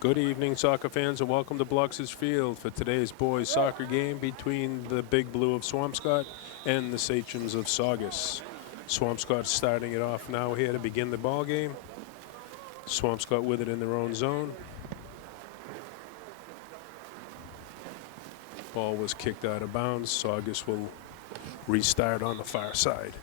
Good evening, soccer fans, and welcome to Blox's Field for today's boys soccer game between the Big Blue of Swampscott and the Sachems of Saugus. Swampscott starting it off now here to begin the ball game. Swampscott with it in their own zone. Ball was kicked out of bounds. Saugus will restart on the far side.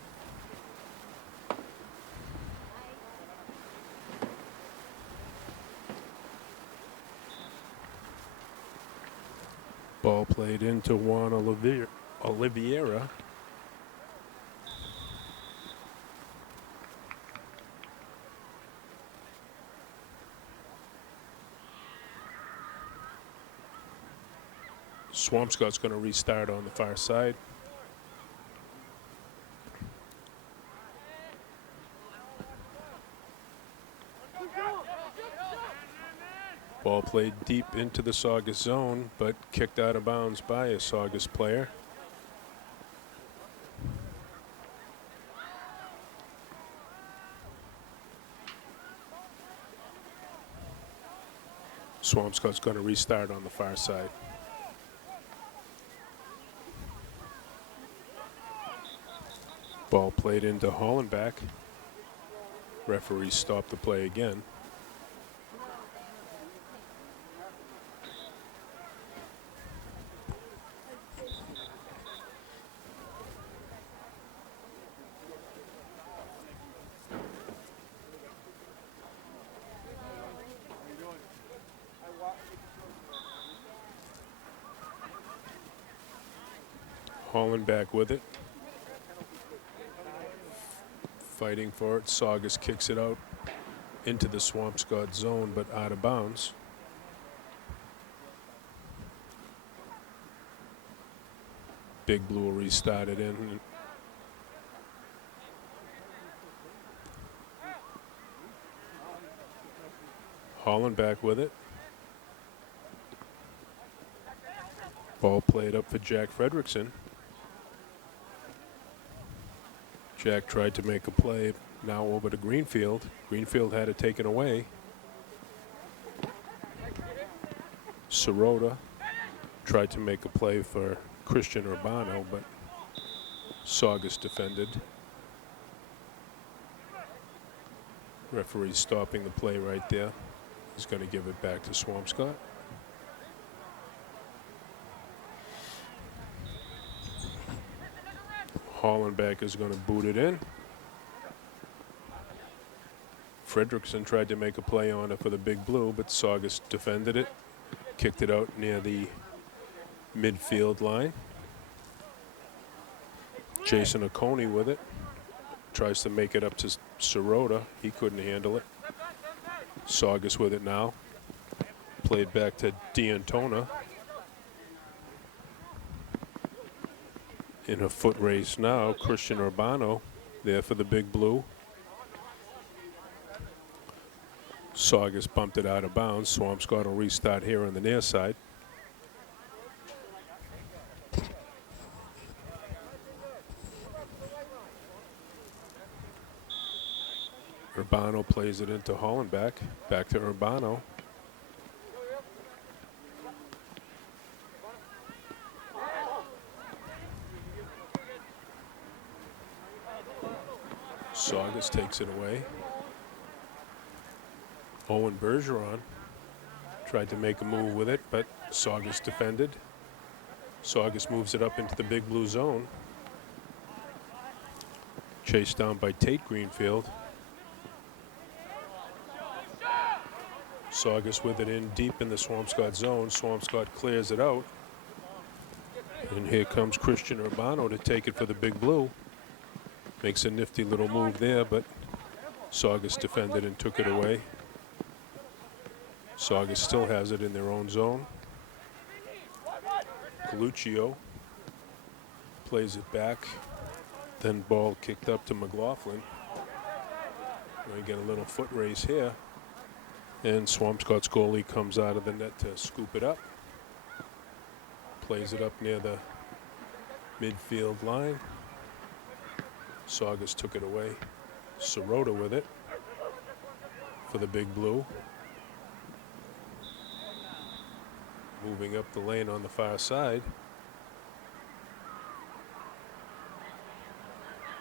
Ball played into Juan Oliveira. Swampscott's going to restart on the far side. Ball played deep into the Saugus zone, but kicked out of bounds by a Saugus player. Swampscott's going to restart on the far side. Ball played into Hollenbach. Referee stopped the play again. Hollenbach with it. Fighting for it. Saugus kicks it out into the Swampscott zone, but out of bounds. Big Blue will restart it in. Hollenbach with it. Ball played up for Jack Fredrickson. Jack tried to make a play, now over to Greenfield. Greenfield had it taken away. Sirota tried to make a play for Christian Urbano, but Saugus defended. Referee stopping the play right there. He's going to give it back to Swampscott. Hollenbach is going to boot it in. Fredrickson tried to make a play on it for the Big Blue, but Saugus defended it. Kicked it out near the midfield line. Jason Oconee with it. Tries to make it up to Sirota. He couldn't handle it. Saugus with it now. Played back to D'Antona. In a foot race now, Christian Urbano there for the Big Blue. Saugus bumped it out of bounds. Swampscott will restart here on the near side. Urbano plays it into Hollenbach. Back to Urbano. Saugus takes it away. Owen Bergeron tried to make a move with it, but Saugus defended. Saugus moves it up into the Big Blue zone. Chased down by Tate Greenfield. Saugus with it in deep in the Swampscott zone. Swampscott clears it out. And here comes Christian Urbano to take it for the Big Blue. Makes a nifty little move there, but Saugus defended and took it away. Saugus still has it in their own zone. Coluccio plays it back. Then ball kicked up to McLaughlin. We get a little foot race here. And Swampscott's goalie comes out of the net to scoop it up. Plays it up near the midfield line. Saugus took it away. Sirota with it for the Big Blue. moving up the lane on the far side.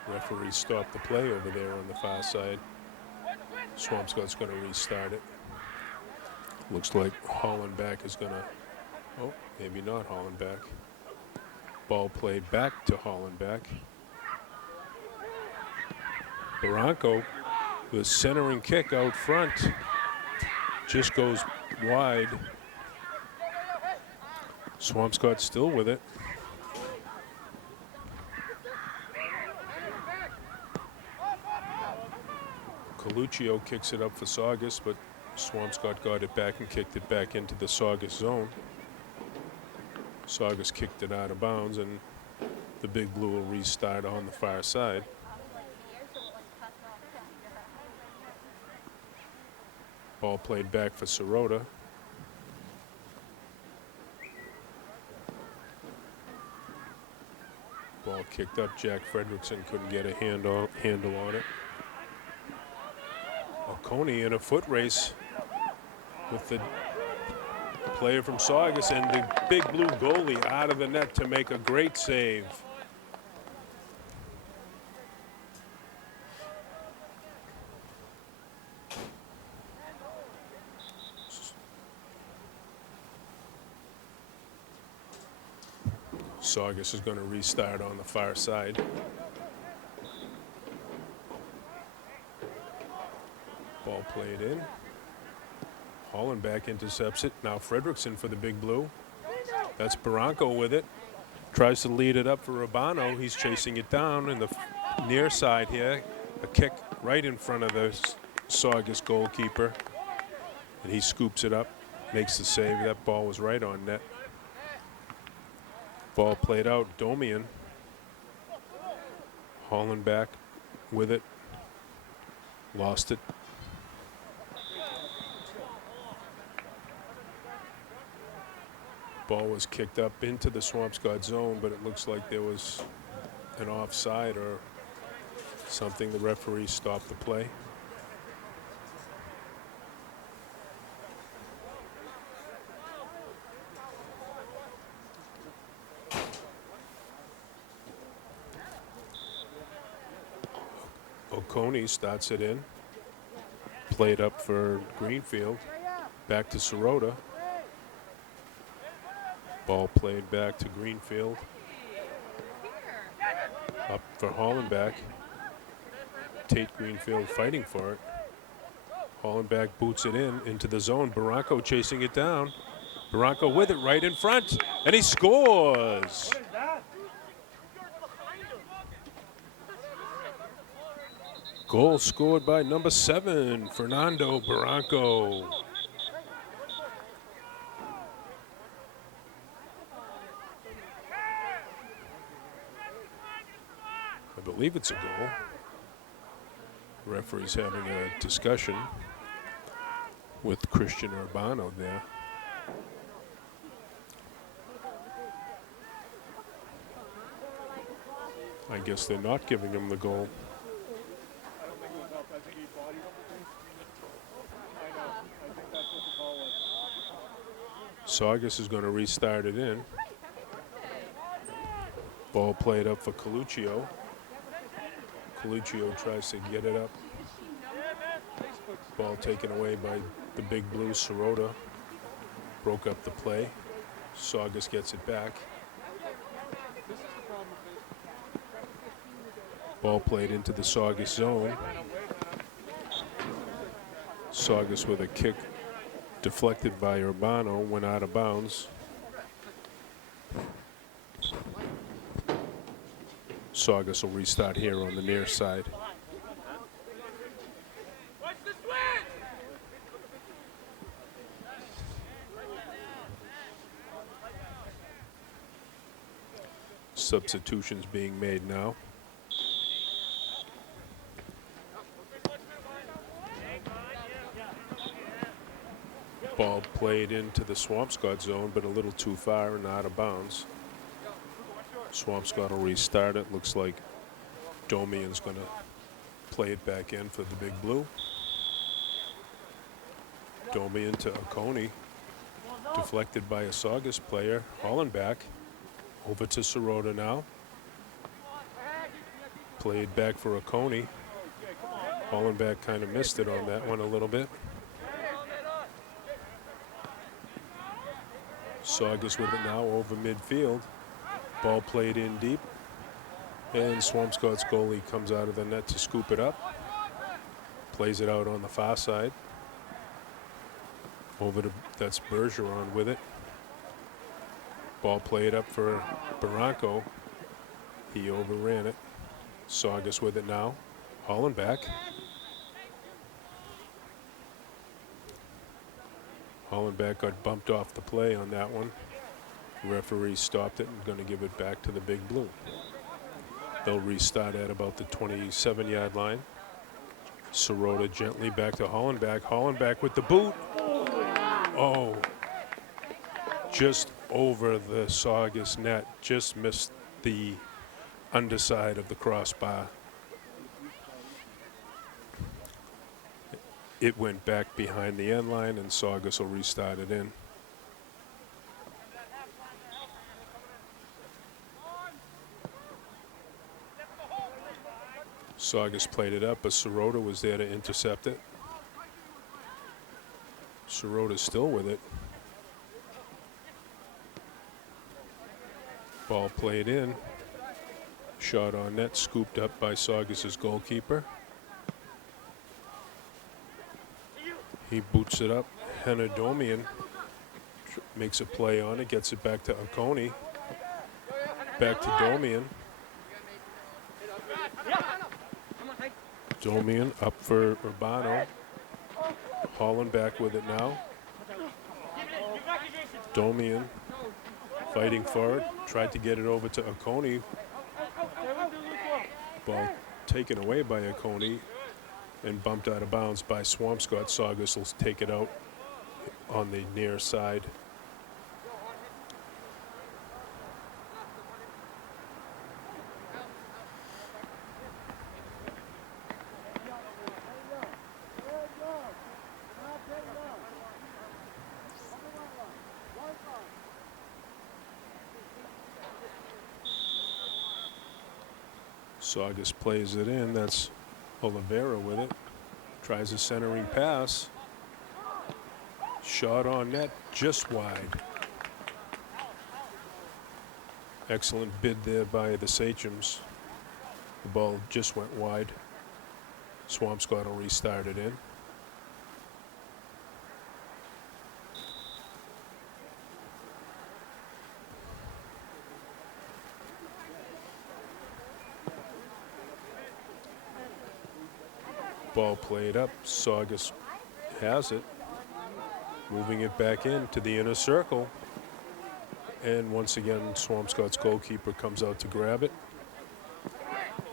Referee stopped the play over there on the far side. Swampscott's going to restart it. Looks like Hollenbeck is going to, oh, maybe not Hollenbeck. Ball played back to Hollenbeck. Barranco, the centering kick out front, just goes wide. Swampscott still with it. Coluccio kicks it up for Saugus, but Swampscott got it back and kicked it back into the Saugus zone. Saugus kicked it out of bounds, and the Big Blue will restart on the far side. Ball played back for Sirota. Ball kicked up. Jack Fredrickson couldn't get a handle on it. Oconee in a foot race with the player from Saugus, and the Big Blue goalie out of the net to make a great save. Saugus is going to restart on the far side. Ball played in. Hollenbeck intercepts it. Now Fredrickson for the Big Blue. That's Barranco with it. Tries to lead it up for Urbano. He's chasing it down in the near side here. A kick right in front of the Saugus goalkeeper. And he scoops it up, makes the save. That ball was right on net. Ball played out. Domian. Hollenbeck with it. Lost it. Ball was kicked up into the Swampscott zone, but it looks like there was an offside or something. The referee stopped the play. Oconee starts it in. Played up for Greenfield. Back to Sirota. Ball played back to Greenfield. Up for Hollenbeck. Tate Greenfield fighting for it. Hollenbeck boots it into the zone. Barranco chasing it down. Barranco with it right in front, and he scores. Goal scored by number 7, Fernando Barranco. I believe it's a goal. Referee's having a discussion with Christian Urbano there. I guess they're not giving him the goal. Saugus is going to restart it in. Ball played up for Coluccio. Coluccio tries to get it up. Ball taken away by the Big Blue. Sirota broke up the play. Saugus gets it back. Ball played into the Saugus zone. Saugus with a kick deflected by Urbano, went out of bounds. Saugus will restart here on the near side. Substitutions being made now. Ball played into the Swampscott zone, but a little too far and out of bounds. Swampscott will restart it. Looks like Domian's going to play it back in for the Big Blue. Domian to Oconee. Deflected by a Saugus player. Hollenbach over to Sirota now. Played back for Oconee. Hollenbach kind of missed it on that one a little bit. Saugus with it now over midfield. Ball played in deep. And Swampscott's goalie comes out of the net to scoop it up. Plays it out on the far side. Over to, that's Bergeron with it. Ball played up for Barranco. He overran it. Saugus with it now. Hollenbach. Hollenbach got bumped off the play on that one. Referee stopped it and going to give it back to the Big Blue. They'll restart at about the 27-yard line. Sirota gently back to Hollenbach. Hollenbach with the boot. Oh, just over the Saugus net. Just missed the underside of the crossbar. It went back behind the end line, and Saugus will restart it in. Saugus played it up, but Sirota was there to intercept it. Sirota's still with it. Ball played in. Shot on net, scooped up by Saugus's goalkeeper. He boots it up. Hennedomian makes a play on it, gets it back to Oconee. Back to Domian. Domian up for Urbano. Hollenbach with it now. Domian fighting for it. Tried to get it over to Oconee. Ball taken away by Oconee and bumped out of bounds by Swampscott. Saugus will take it out on the near side. Saugus plays it in. That's Oliveira with it. Tries a centering pass. Shot on net, just wide. Excellent bid there by the Sachems. The ball just went wide. Swampscott will restart it in. Ball played up. Saugus has it. Moving it back into the inner circle. And once again, Swampscott's goalkeeper comes out to grab it.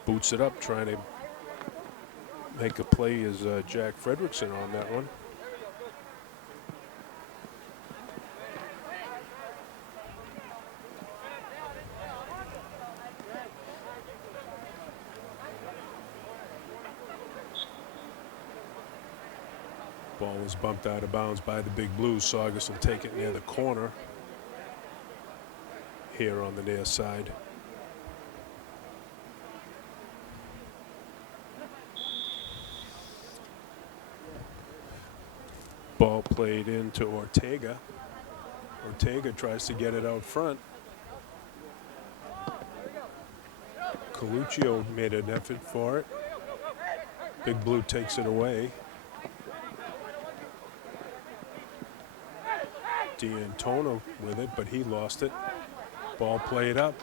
Boots it up, trying to make a play as Jack Fredrickson on that one. Ball was bumped out of bounds by the Big Blues. Saugus will take it near the corner here on the near side. Ball played into Ortega. Ortega tries to get it out front. Coluccio made an effort for it. Big Blue takes it away. D'Antono with it, but he lost it. Ball played up.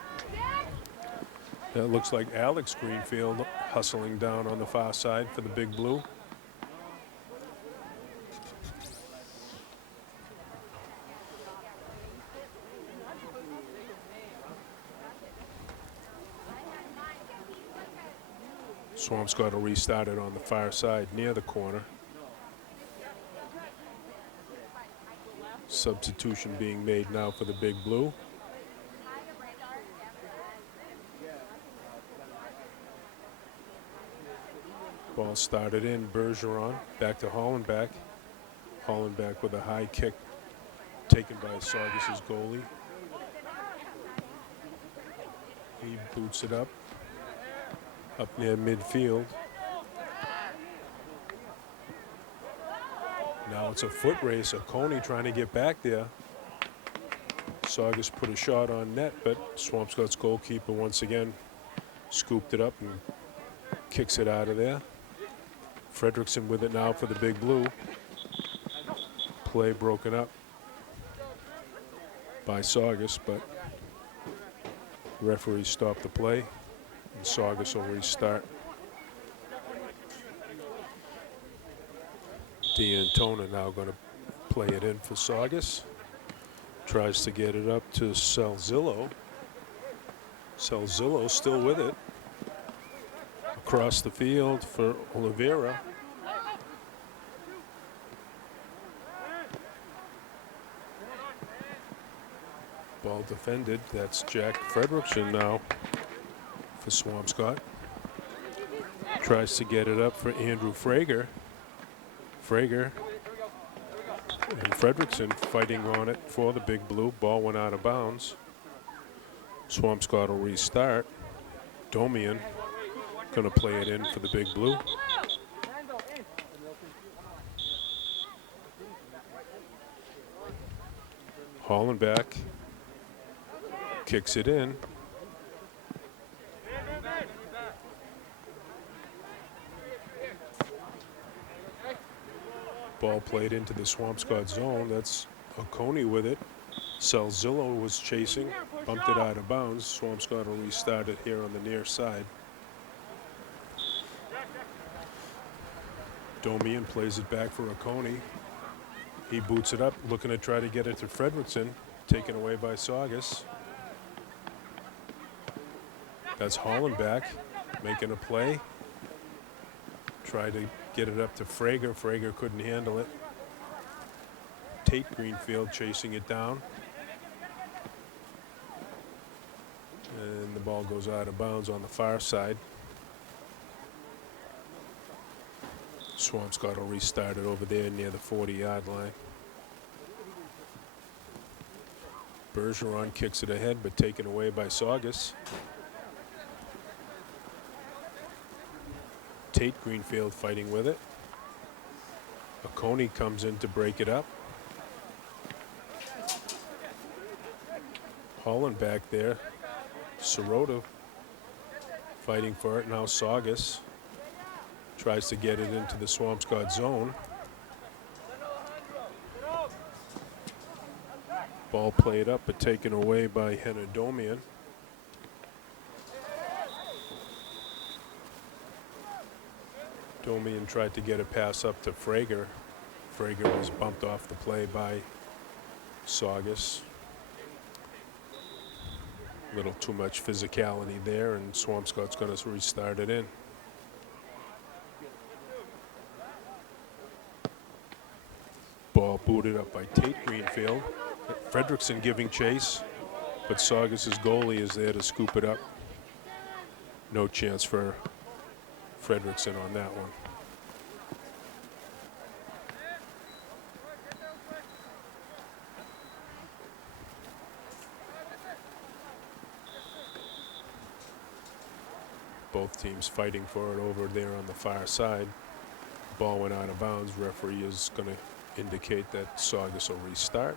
That looks like Alex Greenfield hustling down on the far side for the Big Blue. Swampscott will restart it on the far side near the corner. Substitution being made now for the Big Blue. Ball started in. Bergeron back to Hollenbach. Hollenbach with a high kick taken by Saugus' goalie. He boots it up near midfield. Now it's a foot race. Coney trying to get back there. Saugus put a shot on net, but Swampscott's goalkeeper once again scooped it up and kicks it out of there. Fredrickson with it now for the Big Blue. Play broken up by Saugus, but referee stopped the play, and Saugus will restart. D'Antona now going to play it in for Saugus. Tries to get it up to Salzillo. Salzillo still with it. Across the field for Oliveira. Ball defended. That's Jack Fredrickson now for Swampscott. Tries to get it up for Andrew Frager. Frager and Fredrickson fighting on it for the Big Blue. Ball went out of bounds. Swampscott will restart. Domian going to play it in for the Big Blue. Hollenbach kicks it in. Ball played into the Swampscott zone. That's Coney with it. Salzillo was chasing, bumped it out of bounds. Swampscott will restart it here on the near side. Domian plays it back for Coney. He boots it up, looking to try to get it to Fredrickson, taken away by Saugus. That's Hollenbach making a play. Tried to get it up to Frager. Frager couldn't handle it. Tate Greenfield chasing it down. And the ball goes out of bounds on the far side. Swampscott will restart it over there near the 40-yard line. Bergeron kicks it ahead, but taken away by Saugus. Tate Greenfield fighting with it. Coney comes in to break it up. Hollenbach there. Sirota fighting for it. Now Saugus tries to get it into the Swampscott zone. Ball played up but taken away by Henner Domian. Domian tried to get a pass up to Frager. Frager was bumped off the play by Saugus. A little too much physicality there, and Swampscott's going to restart it in. Ball booted up by Tate Greenfield. Fredrickson giving chase, but Saugus' goalie is there to scoop it up. No chance for Fredrickson on that one. Both teams fighting for it over there on the far side. Ball went out of bounds. Referee is going to indicate that Saugus will restart.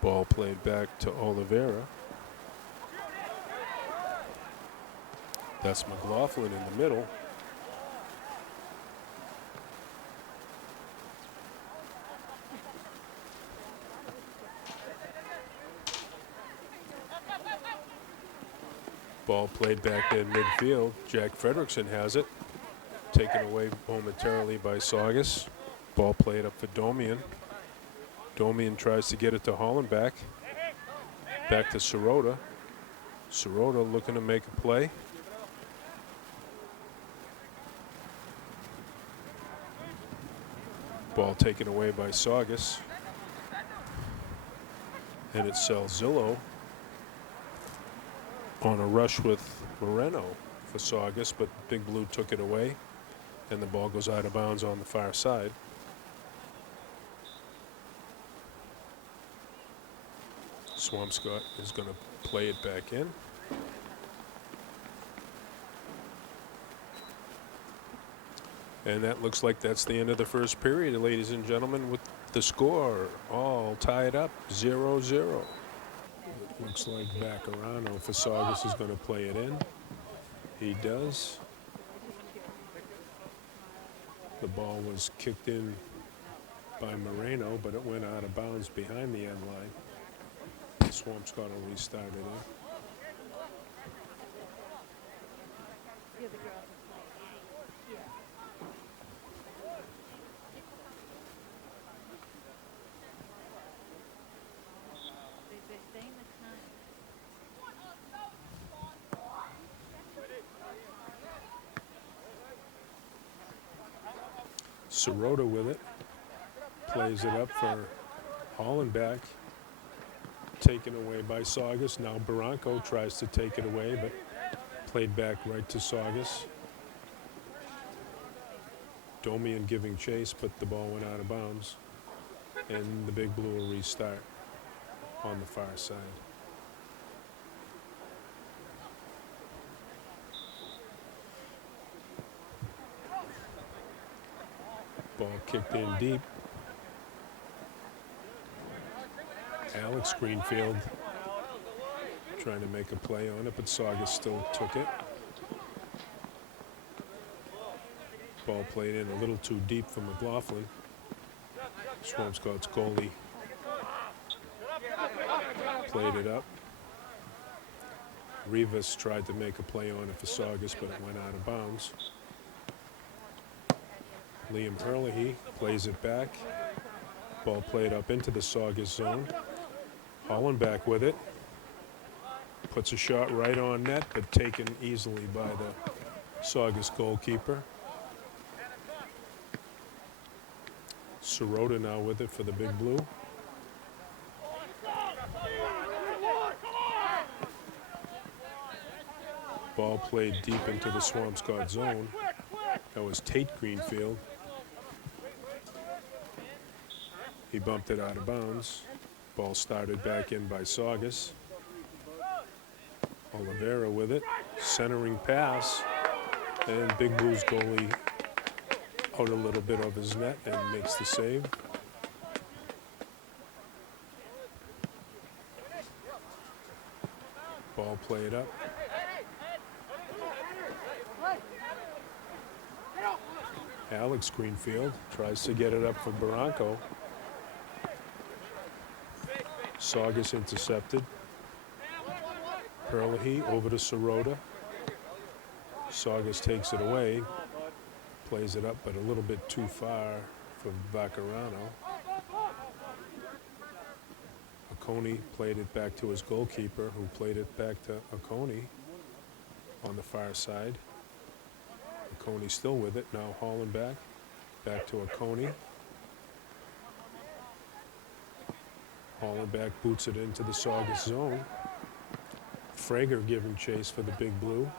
Ball played back to Oliveira. That's McLaughlin in the middle. Ball played back in midfield. Jack Fredrickson has it. Taken away momentarily by Saugus. Ball played up for Domian. Domian tries to get it to Hollenbach. Back to Sirota. Sirota looking to make a play. Ball taken away by Saugus. And it's Salzillo on a rush with Moreno for Saugus, but Big Blue took it away, and the ball goes out of bounds on the far side. Swampscott is going to play it back in. And that looks like that's the end of the first period, ladies and gentlemen, with the score all tied up, 0-0. It looks like Vacarano for Saugus is going to play it in. He does. The ball was kicked in by Moreno, but it went out of bounds behind the end line. Swampscott will restart it in. Sirota with it, plays it up for Hollenbach, taken away by Saugus. Now Barranco tries to take it away, but played back right to Saugus. Domian giving chase, but the ball went out of bounds, and the Big Blue will restart on the far side. Ball kicked in deep. Alex Greenfield trying to make a play on it, but Saugus still took it. Ball played in a little too deep for McLaughlin. Swampscott's goalie played it up. Rivas tried to make a play on it for Saugus, but it went out of bounds. Liam Herlihy plays it back. Ball played up into the Saugus zone. Hollenbach with it. Puts a shot right on net, but taken easily by the Saugus goalkeeper. Sirota now with it for the Big Blue. Ball played deep into the Swampscott zone. That was Tate Greenfield. He bumped it out of bounds. Ball started back in by Saugus. Oliveira with it. Centering pass. And Big Blue's goalie out a little bit of his net and makes the save. Ball played up. Alex Greenfield tries to get it up for Barranco. Saugus intercepted. Herlihy over to Sirota. Saugus takes it away. Plays it up, but a little bit too far for Vacarano. Oconee played it back to his goalkeeper, who played it back to Oconee on the far side. Oconee still with it. Now Hollenbach back to Oconee. Hollenbach boots it into the Saugus zone. Frager giving chase for the Big Blue.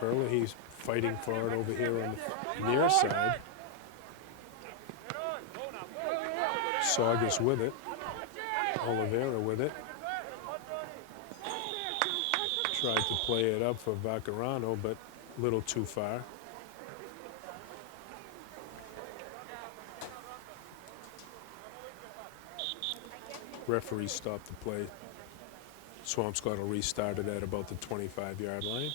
Herlihy's fighting for it over here on the near side. Saugus with it. Oliveira with it. Tried to play it up for Vacarano, but a little too far. Referee stopped the play. Swampscott will restart it at about the 25-yard line.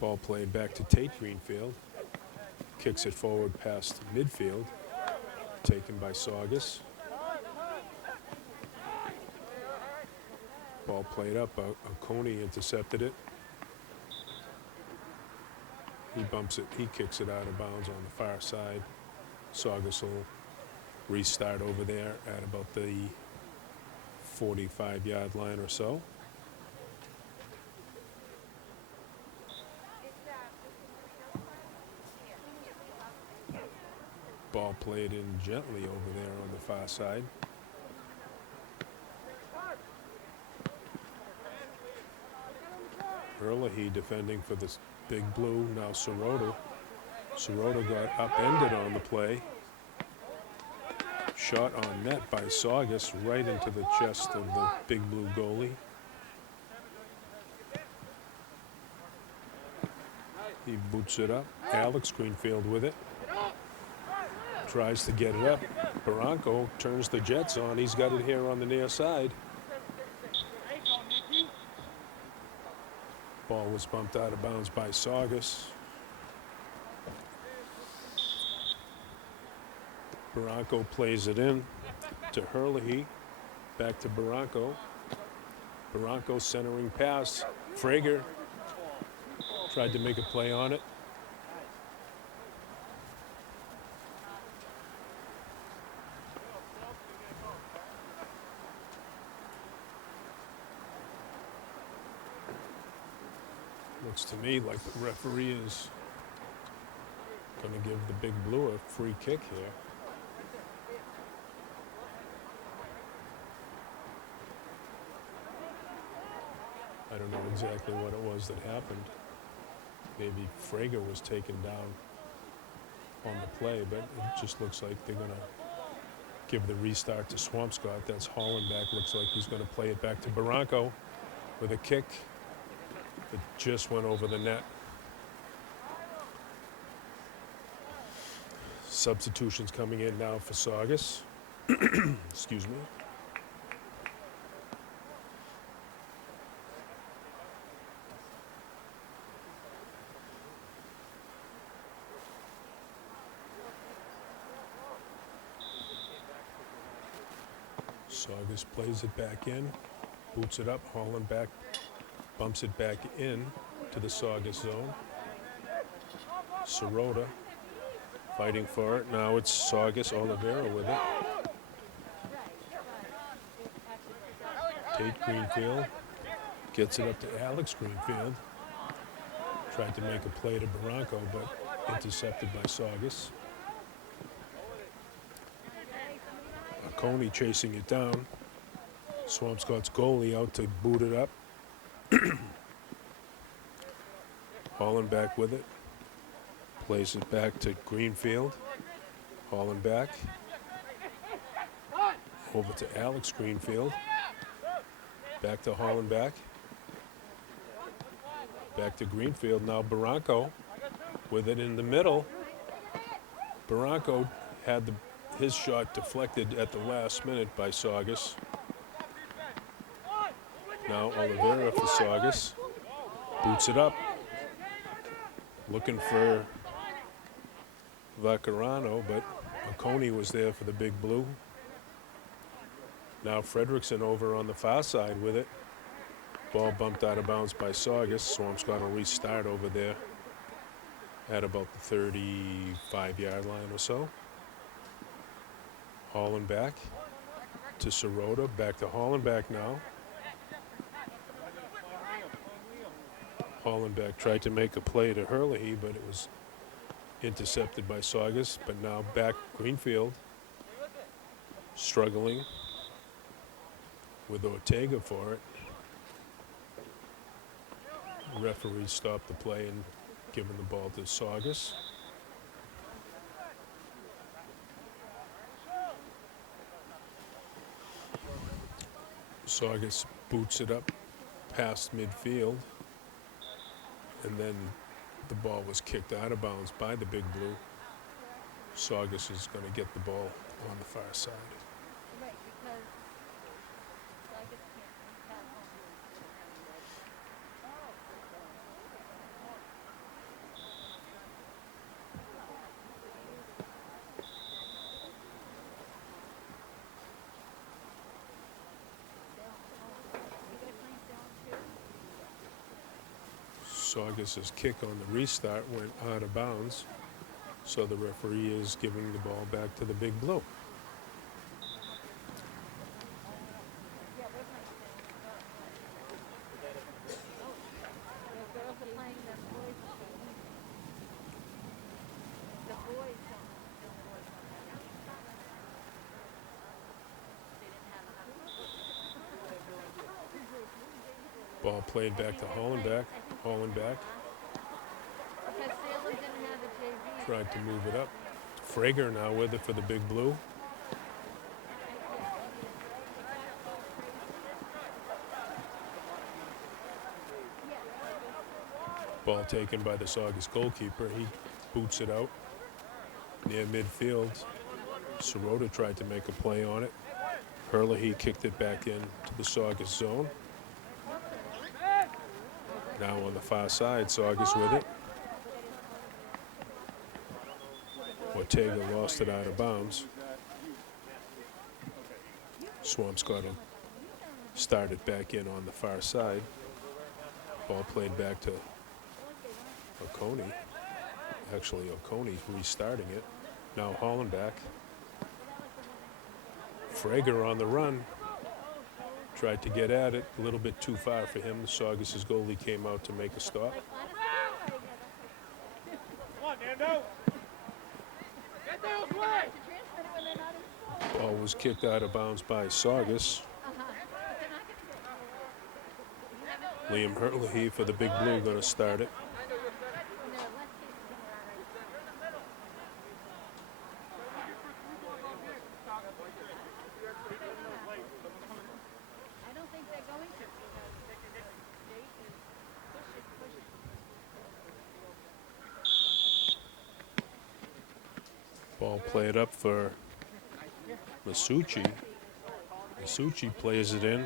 Ball played back to Tate Greenfield. Kicks it forward past midfield. Taken by Saugus. Ball played up. Oconee intercepted it. He bumps it. He kicks it out of bounds on the far side. Saugus will restart over there at about the 45-yard line or so. Ball played in gently over there on the far side. Herlihy defending for the big blue. Now Sirota. Sirota got upended on the play. Shot on net by Saugus right into the chest of the big blue goalie. He boots it up. Alex Greenfield with it. Tries to get it up. Barranco turns the Jets on. He's got it here on the near side. Ball was bumped out of bounds by Saugus. Barranco plays it in to Herlihy. Back to Barranco. Barranco centering pass. Frager tried to make a play on it. Looks to me like the referee is going to give the big blue a free kick here. I don't know exactly what it was that happened. Maybe Frager was taken down on the play, but it just looks like they're going to give the restart to Swampscott. That's Hollenbeck. Looks like he's going to play it back to Barranco with a kick. It just went over the net. Substitutions coming in now for Saugus. Excuse me. Saugus plays it back in, boots it up, Hollenbeck bumps it back in to the Saugus zone. Sirota fighting for it. Now it's Saugus, Oliveira with it. Tate Greenfield gets it up to Alex Greenfield. Tried to make a play to Barranco, but intercepted by Saugus. Coney chasing it down. Swampscott's goalie out to boot it up. Hollenbeck with it. Plays it back to Greenfield. Hollenbeck. Over to Alex Greenfield. Back to Hollenbeck. Back to Greenfield. Now Barranco with it in the middle. Barranco had his shot deflected at the last minute by Saugus. Now Oliveira for Saugus. Boots it up. Looking for Vaccarano, but Coney was there for the big blue. Now Fredrickson over on the far side with it. Ball bumped out of bounds by Saugus. Swampscott will restart over there at about the 35-yard line or so. Hollenbeck to Sirota. Back to Hollenbeck now. Hollenbeck tried to make a play to Herlihy, but it was intercepted by Saugus. But now back Greenfield, struggling with Ortega for it. The referee stopped the play and given the ball to Saugus. Saugus boots it up past midfield. And then the ball was kicked out of bounds by the big blue. Saugus is going to get the ball on the far side. Right, because Saugus can't have home. Saugus's kick on the restart went out of bounds, so the referee is giving the ball back to the big blue. Ball played back to Hollenbeck. Hollenbeck Because Salem didn't have a JV. tried to move it up. Frager now with it for the Big Blue. Ball taken by the Saugus goalkeeper. He boots it out near midfield. Sirota tried to make a play on it. Herlihy kicked it back in to the Saugus zone. Now on the far side, Saugus with it. Ortega lost it out of bounds. Swampscott will start it back in on the far side. Ball played back to Oconee. Actually, Oconee's restarting it. Now Hollenbeck. Frager on the run. Tried to get at it. A little bit too far for him. Saugus' goalie came out to make a stop. Ball was kicked out of bounds by Saugus. Liam Herlihy for the Big Blue going to start it. I don't think they're going to because State is pushing. Ball played up for Masucci. Masucci plays it in.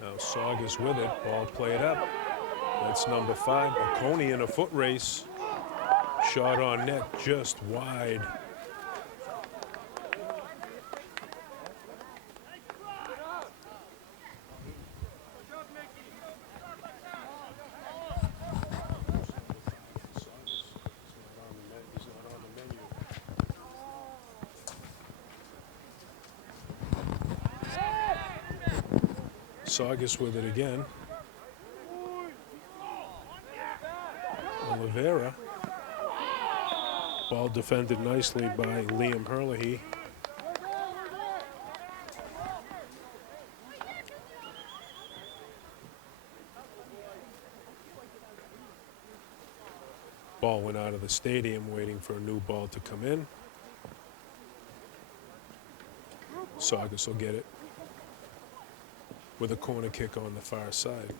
Now Saugus with it. Ball played up. That's number 5. Oconee in a foot race. Shot on net just wide. Saugus with it again. Oliveira. Ball defended nicely by Liam Herlihy. Ball went out of the stadium waiting for a new ball to come in. Saugus will get it with a corner kick on the far side.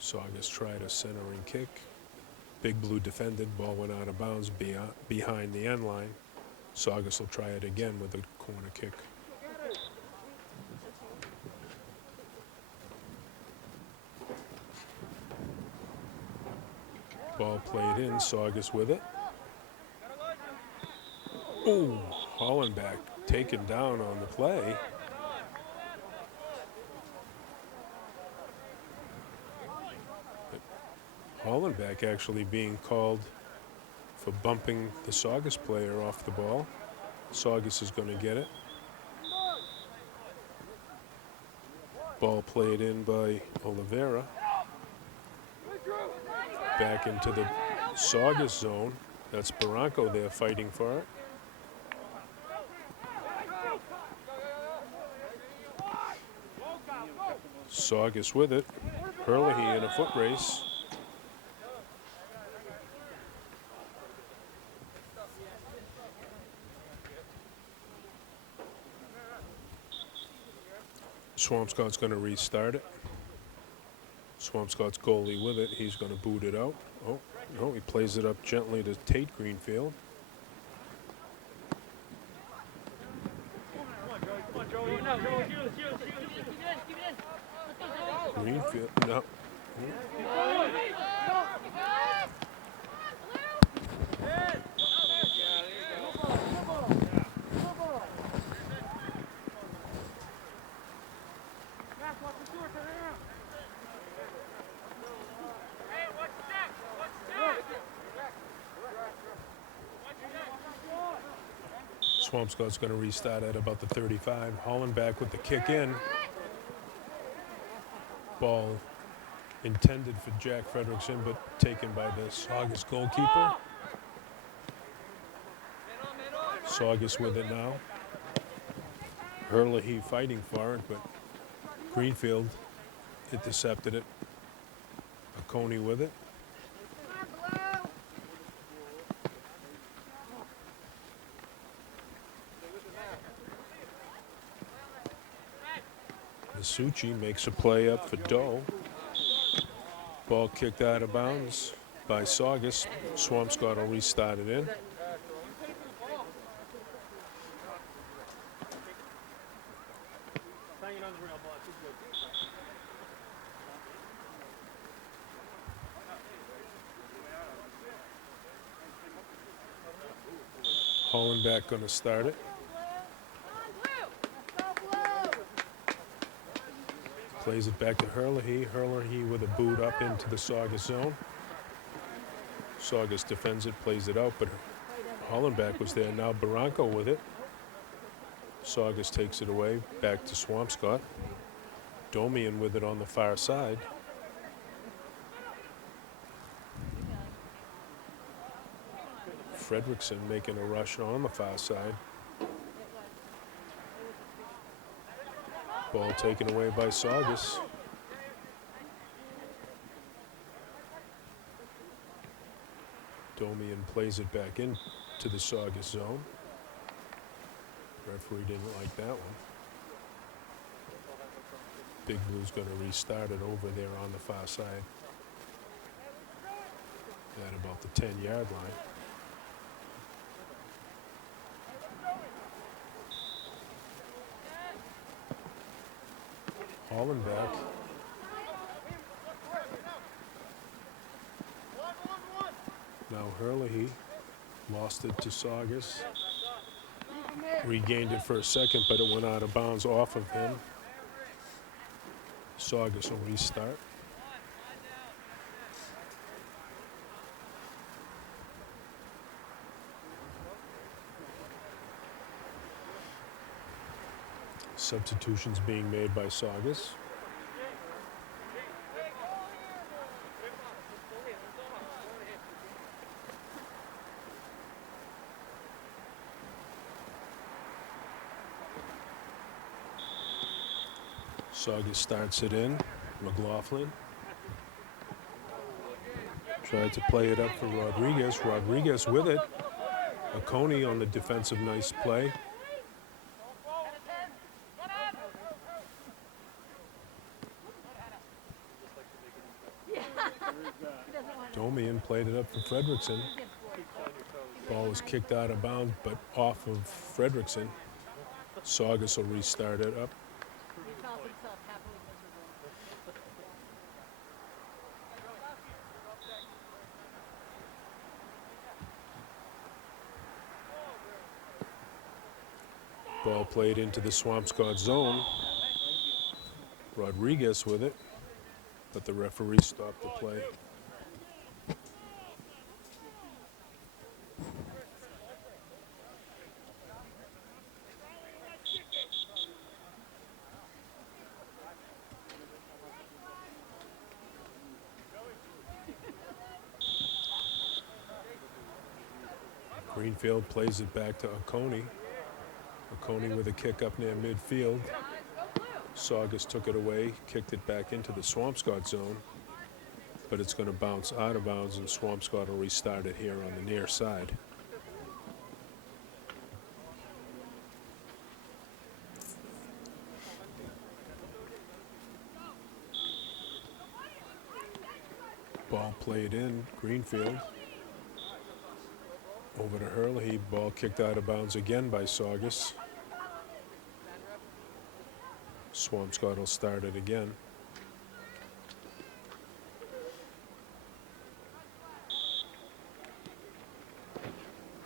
Saugus tried a centering kick. Big Blue defended. Ball went out of bounds behind the end line. Saugus will try it again with a corner kick. Ball played in. Saugus with it. Ooh, Hollenbeck taken down on the play. Hollenbeck actually being called for bumping the Saugus player off the ball. Saugus is going to get it. Ball played in by Oliveira. Back into the Saugus zone. That's Barranco there fighting for it. Saugus with it. Herlihy in a foot race. Swampscott's going to restart it. Swampscott's goalie with it. He's going to boot it out. Oh, no, he plays it up gently to Tate Greenfield. Greenfield, no. Swampscott's going to restart at about the 35. Hollenbeck with the kick in. Ball Intended for Jack Fredrickson, but taken by the Saugus goalkeeper. Saugus with it now. Herlihy fighting for it, but Greenfield intercepted it. Coney with it. Masucci makes a play up for Doe. Ball kicked out of bounds by Saugus. Swampscott will restart it in. Hollenbeck going to start it. Plays it back to Herlihy. Herlihy with a boot up into the Saugus zone. Saugus defends it, plays it out, but Hollenbeck was there. Now Barranco with it. Saugus takes it away, back to Swampscott. Domian with it on the far side. Fredrickson making a rush on the far side. Ball taken away by Saugus. Domian plays it back in to the Saugus zone. Referee didn't like that one. Big Blue's going to restart it over there on the far side. At about the 10-yard line. Hollenbeck. Now Herlihy lost it to Saugus. Regained it for a second, but it went out of bounds off of him. Saugus will restart. Substitutions being made by Saugus. Saugus starts it in. McLaughlin tried to play it up for Rodriguez. Rodriguez with it. Coney on the defensive nice play. Domian played it up for Fredrickson. Ball was kicked out of bounds, but off of Fredrickson. Saugus will restart it up. Ball played into the Swampscott zone. Rodriguez with it, but the referee stopped the play. Greenfield plays it back to Coney. Coney with a kick up near midfield. Saugus took it away, kicked it back into the Swampscott zone, but it's going to bounce out of bounds, and Swampscott will restart it here on the near side. Ball played in, Greenfield. Over to Herlihy, ball kicked out of bounds again by Saugus. Swampscott will start it again.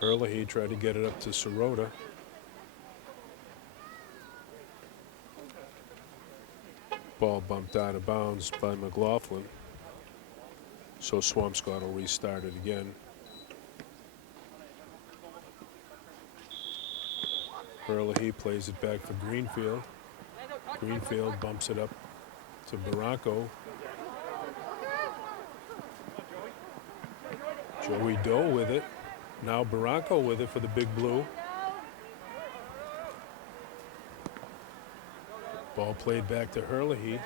Herlihy tried to get it up to Sirota. Ball bumped out of bounds by McLaughlin. So Swampscott will restart it again. Herlihy plays it back for Greenfield. Greenfield bumps it up to Barranco. Joey Doe with it. Now Barranco with it for the Big Blue. Ball played back to Herlihy.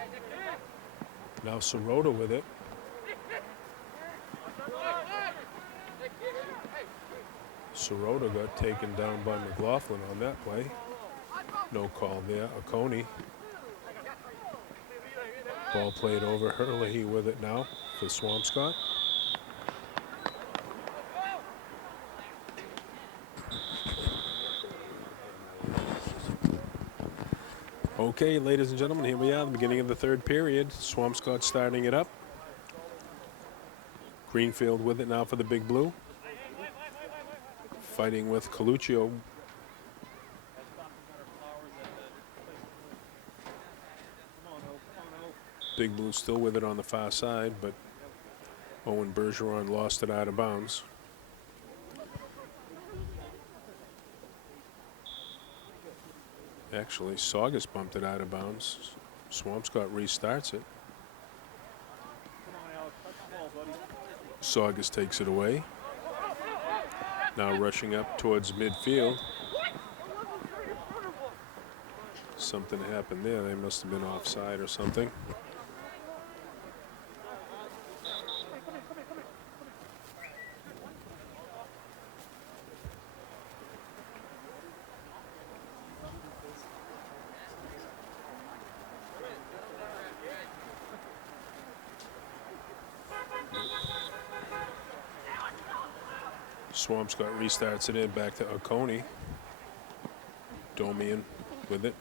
Now Sirota with it. Sirota got taken down by McLaughlin on that play. No call there. Oconee. Ball played over. Herlihy with it now for Swampscott. Okay, ladies and gentlemen, here we are, the beginning of the third period. Swampscott starting it up. Greenfield with it now for the Big Blue. Fighting with Coluccio. Big Blue still with it on the far side, but Owen Bergeron lost it out of bounds. Actually, Saugus bumped it out of bounds. Swampscott restarts it. Saugus takes it away. Now rushing up towards midfield. Something happened there. They must have been offside or something. Swampscott restarts it in back to Oconee. Domian with it.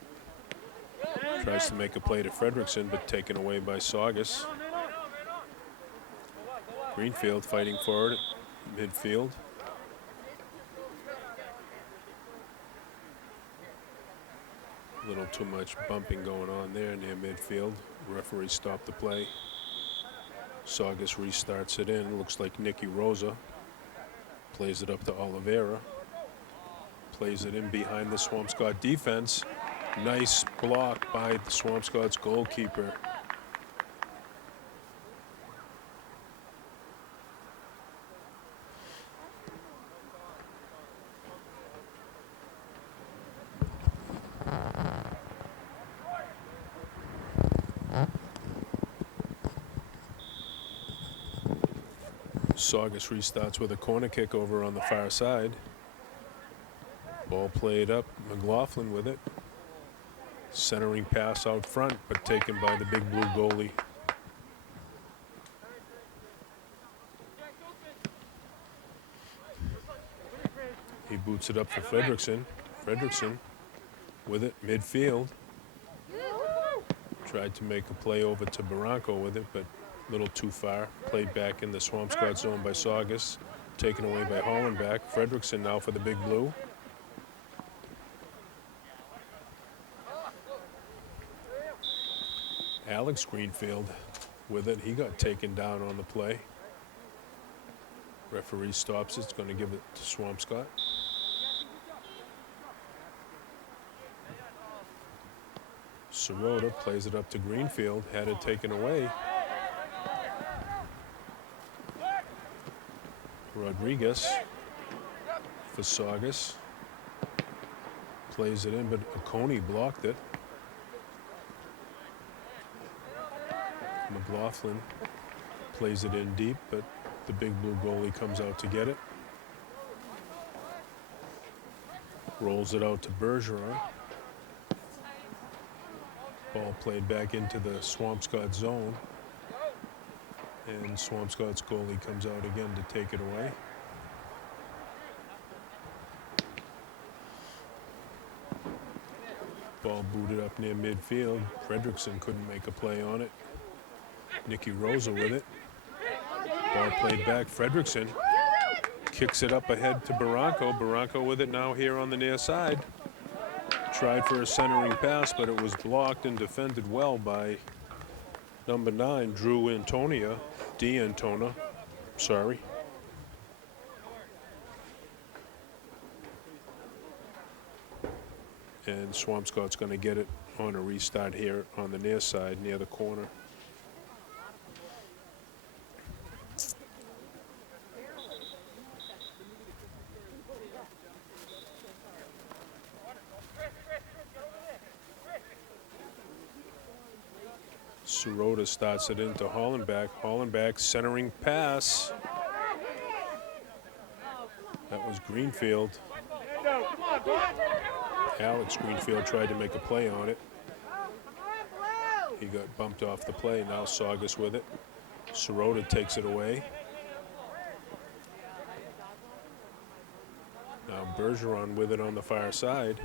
Tries to make a play to Fredrickson, but taken away by Saugus. Greenfield fighting for it at midfield. A little too much bumping going on there near midfield. Referee stopped the play. Saugus restarts it in. Looks like Nicky Rosa. Plays it up to Oliveira. Plays it in behind the Swampscott defense. Nice block by the Swampscott's goalkeeper. Saugus restarts with a corner kick over on the far side. Ball played up. McLaughlin with it. Centering pass out front, but taken by the Big Blue goalie. He boots it up for Fredrickson. Fredrickson with it, midfield. Tried to make a play over to Barranco with it, but a little too far. Played back in the Swampscott zone by Saugus. Taken away by Hollenbach. Fredrickson now for the Big Blue. Alex Greenfield with it. He got taken down on the play. Referee stops it. It's going to give it to Swampscott. Sirota plays it up to Greenfield. Had it taken away. Rodriguez for Saugus. Plays it in, but Oconee blocked it. McLaughlin plays it in deep, but the Big Blue goalie comes out to get it. Rolls it out to Bergeron. Ball played back into the Swampscott zone. And Swampscott's goalie comes out again to take it away. Ball booted up near midfield. Fredrickson couldn't make a play on it. Nicky Rosa with it. Ball played back. Fredrickson kicks it up ahead to Barranco. Barranco with it now here on the near side. Tried for a centering pass, but it was blocked and defended well by number 9, Drew D'Antona. Sorry. And Swampscott's going to get it on a restart here on the near side, near the corner. Sirota starts it into Hollenbach. Hollenbach centering pass. That was Greenfield. Alex Greenfield tried to make a play on it. He got bumped off the play. Now Saugus with it. Sirota takes it away. Now Bergeron with it on the far side.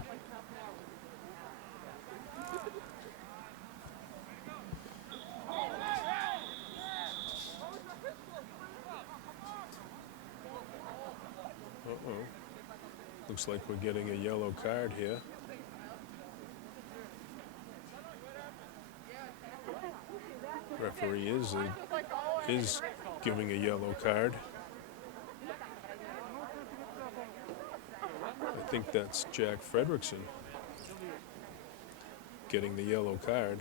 Looks like we're getting a yellow card here. Referee is giving a yellow card. I think that's Jack Fredrickson getting the yellow card.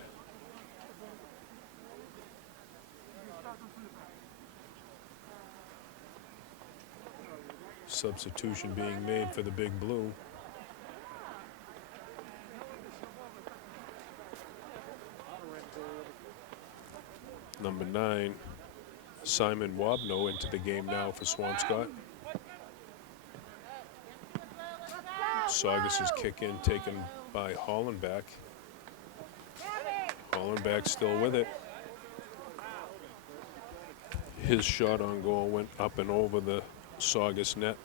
Substitution being made for the Big Blue. Number 9, Simon Wabno into the game now for Swampscott. Saugus's kick in taken by Hollenbach. Hollenbach still with it. His shot on goal went up and over the Saugus net.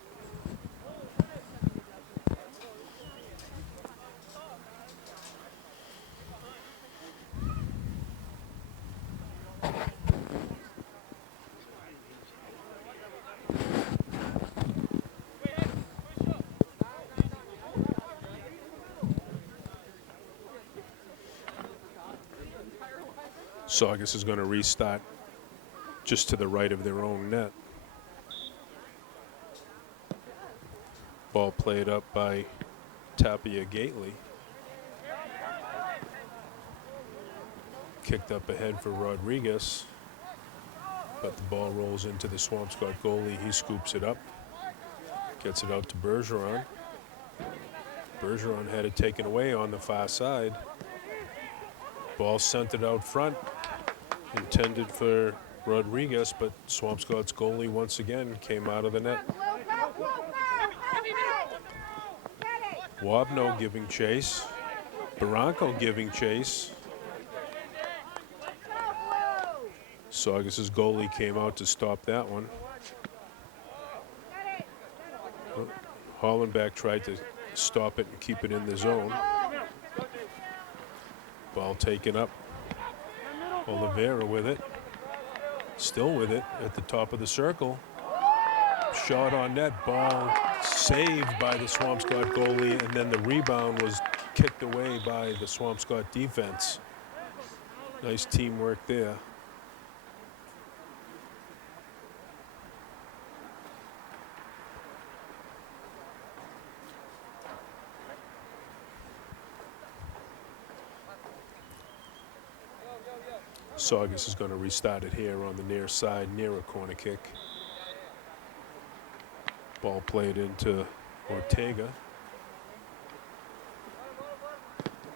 Saugus is going to restart just to the right of their own net. Ball played up by Tapia Gately. Kicked up ahead for Rodriguez, but the ball rolls into the Swampscott goalie. He scoops it up, gets it out to Bergeron. Bergeron had it taken away on the far side. Ball sent it out front, intended for Rodriguez, but Swampscott's goalie once again came out of the net. Wabno giving chase. Barranco giving chase. Saugus's goalie came out to stop that one. Hollenbach tried to stop it and keep it in the zone. Ball taken up. Oliveira with it. Still with it at the top of the circle. Shot on net. Ball saved by the Swampscott goalie, and then the rebound was kicked away by the Swampscott defense. Nice teamwork there. Saugus is going to restart it here on the near side, near a corner kick. Ball played into Ortega.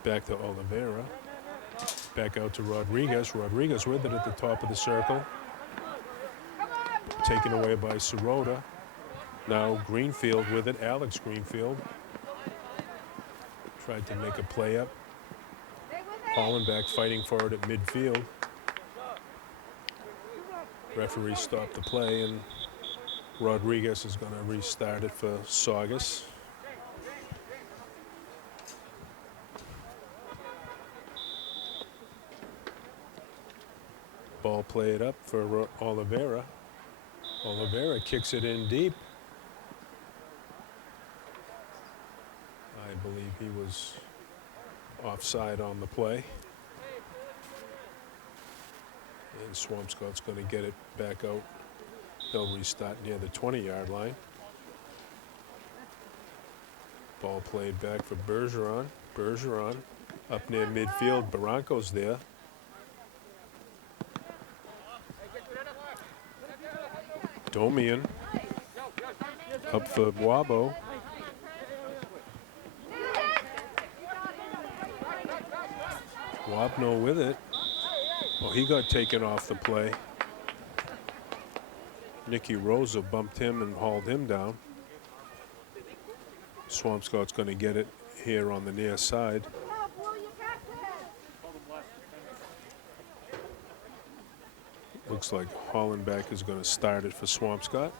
Back to Oliveira. Back out to Rodriguez. Rodriguez with it at the top of the circle. Taken away by Sirota. Now Greenfield with it, Alex Greenfield. Tried to make a play up. Hollenbach fighting for it at midfield. Referee stopped the play, and Rodriguez is going to restart it for Saugus. Ball played up for Oliveira. Oliveira kicks it in deep. I believe he was offside on the play. And Swampscott's going to get it back out. They'll restart near the 20-yard line. Ball played back for Bergeron. Bergeron up near midfield. Barranco's there. Domian up for Wabo. Wabno with it. Oh, he got taken off the play. Nicky Rosa bumped him and hauled him down. Swampscott's going to get it here on the near side. Looks like Hollenbeck is going to start it for Swampscott.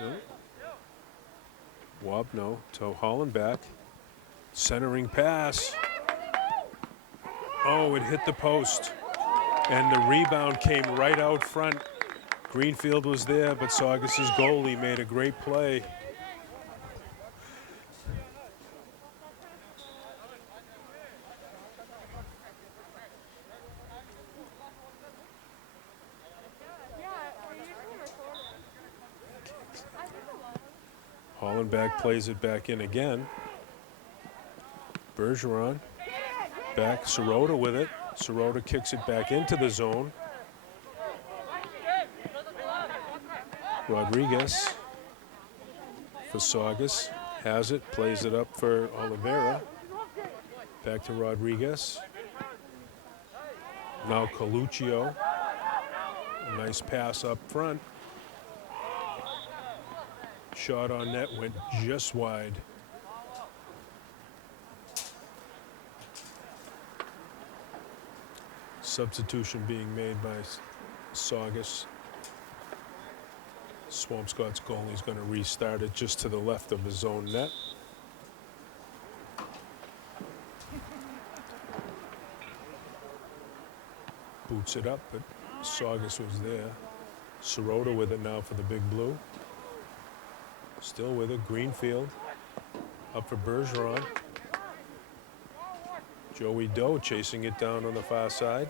No. Wobno to Hollenbeck. Centering pass. Oh, it hit the post. And the rebound came right out front. Greenfield was there, but Saugus's goalie made a great play. Hollenbeck plays it back in again. Bergeron back, Sirota with it. Sirota kicks it back into the zone. Rodriguez for Saugus. Has it, plays it up for Oliveira. Back to Rodriguez. Now Coluccio. Nice pass up front. Shot on net went just wide. Substitution being made by Saugus. Swampscott's goalie's going to restart it just to the left of the zone net. Boots it up, but Saugus was there. Sirota with it now for the Big Blue. Still with it, Greenfield. Up for Bergeron. Joey Doe chasing it down on the far side.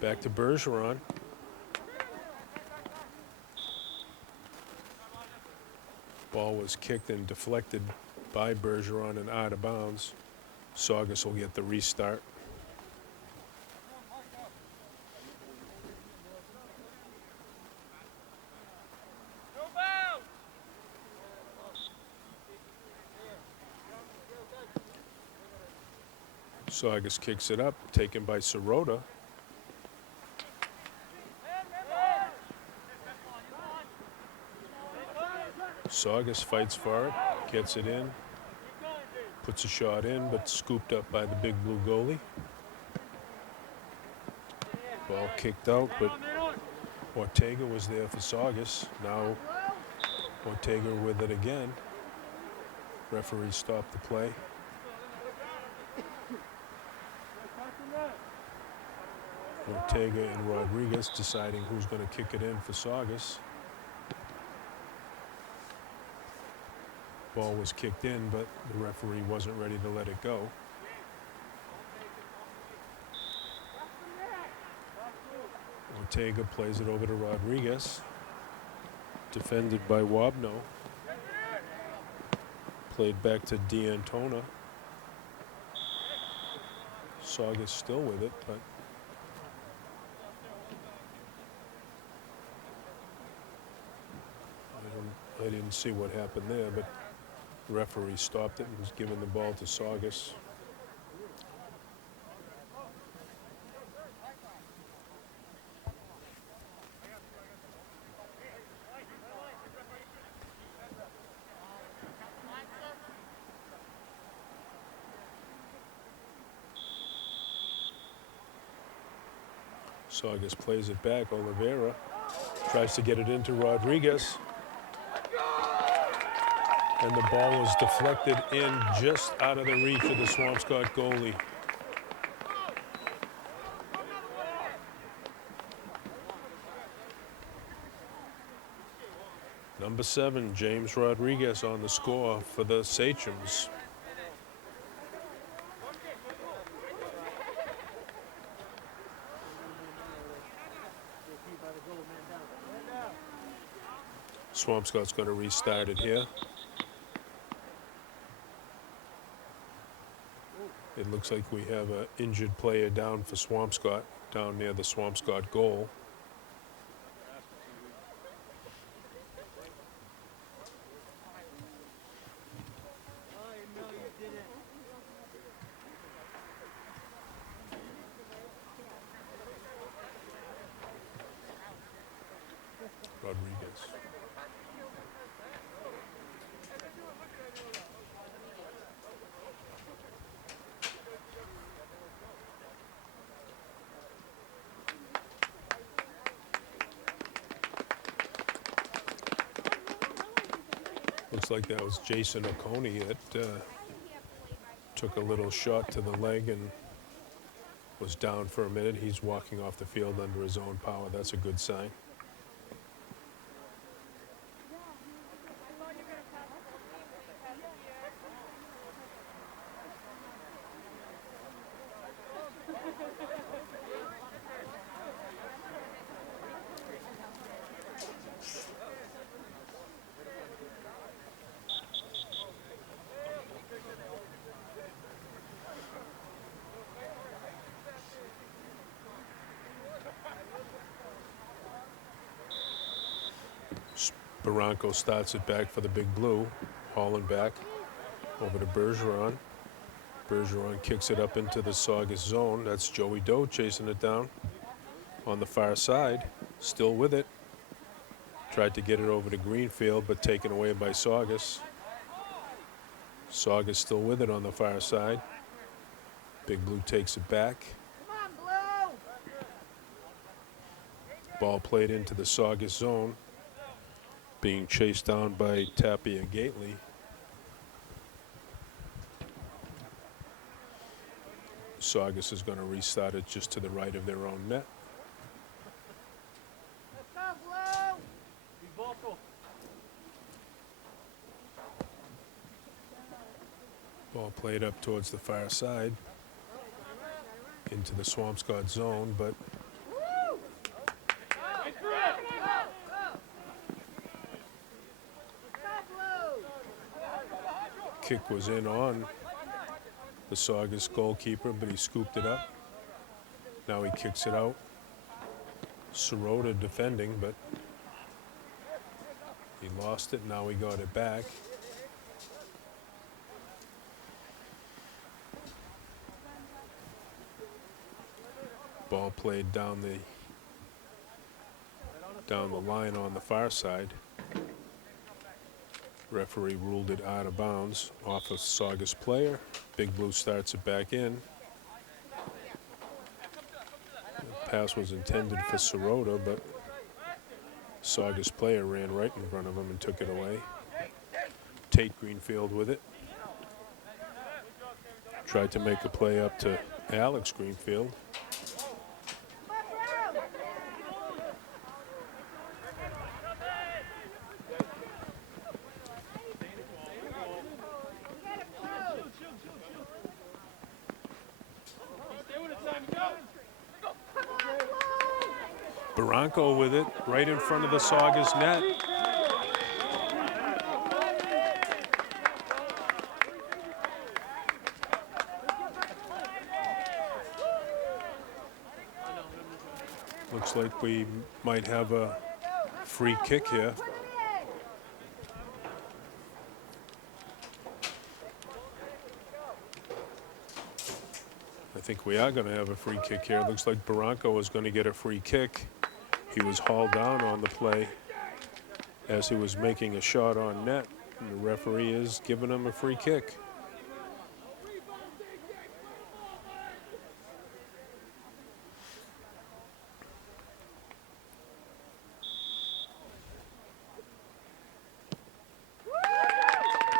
Back to Bergeron. Ball was kicked and deflected by Bergeron and out of bounds. Saugus will get the restart. Saugus kicks it up, taken by Sirota. Saugus fights for it, gets it in, puts a shot in, but scooped up by the Big Blue goalie. Ball kicked out, but Ortega was there for Saugus. Now Ortega with it again. Referee stopped the play. Ortega and Rodriguez deciding who's going to kick it in for Saugus. Ball was kicked in, but the referee wasn't ready to let it go. Ortega plays it over to Rodriguez. Defended by Wobno. Played back to D'Antona. Saugus still with it, but I didn't see what happened there, but the referee stopped it and was giving the ball to Saugus. Saugus plays it back. Oliveira tries to get it into Rodriguez. And the ball was deflected in just out of the reach of the Swampscott goalie. Number 7, James Rodriguez on the score for the Sachems. Swampscott's going to restart it here. It looks like we have an injured player down for Swampscott, down near the Swampscott goal. Looks like that was Jason Oconee that took a little shot to the leg and was down for a minute. He's walking off the field under his own power. That's a good sign. Barranco starts it back for the Big Blue. Hauling back over to Bergeron. Bergeron kicks it up into the Saugus zone. That's Joey Doe chasing it down on the far side. Still with it. Tried to get it over to Greenfield, but taken away by Saugus. Saugus still with it on the far side. Big Blue takes it back. Come on, Blue! Ball played into the Saugus zone. Being chased down by Tapia Gately. Saugus is going to restart it just to the right of their own net. Let's go, Blue! Be vocal. Ball played up towards the far side into the Swampscott zone, but kick was in on the Saugus goalkeeper, but he scooped it up. Now he kicks it out. Sirota defending, but he lost it. Now he got it back. Ball played down the line on the far side. Referee ruled it out of bounds off a Saugus player. Big Blue starts it back in. The pass was intended for Sirota, but Saugus player ran right in front of him and took it away. Tate Greenfield with it. Tried to make a play up to Alex Greenfield. Barranco with it right in front of the Saugus net. Looks like we might have a free kick here. I think we are going to have a free kick here. Looks like Barranco is going to get a free kick. He was hauled down on the play as he was making a shot on net. And the referee is giving him a free kick.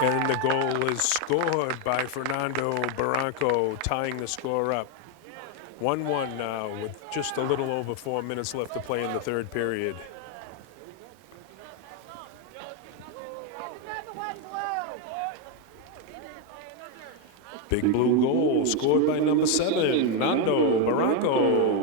And the goal is scored by Fernando Barranco, tying the score up. 1-1 now with just a little over 4 minutes left to play in the third period. Big Blue goal scored by number 7, Nando Barranco.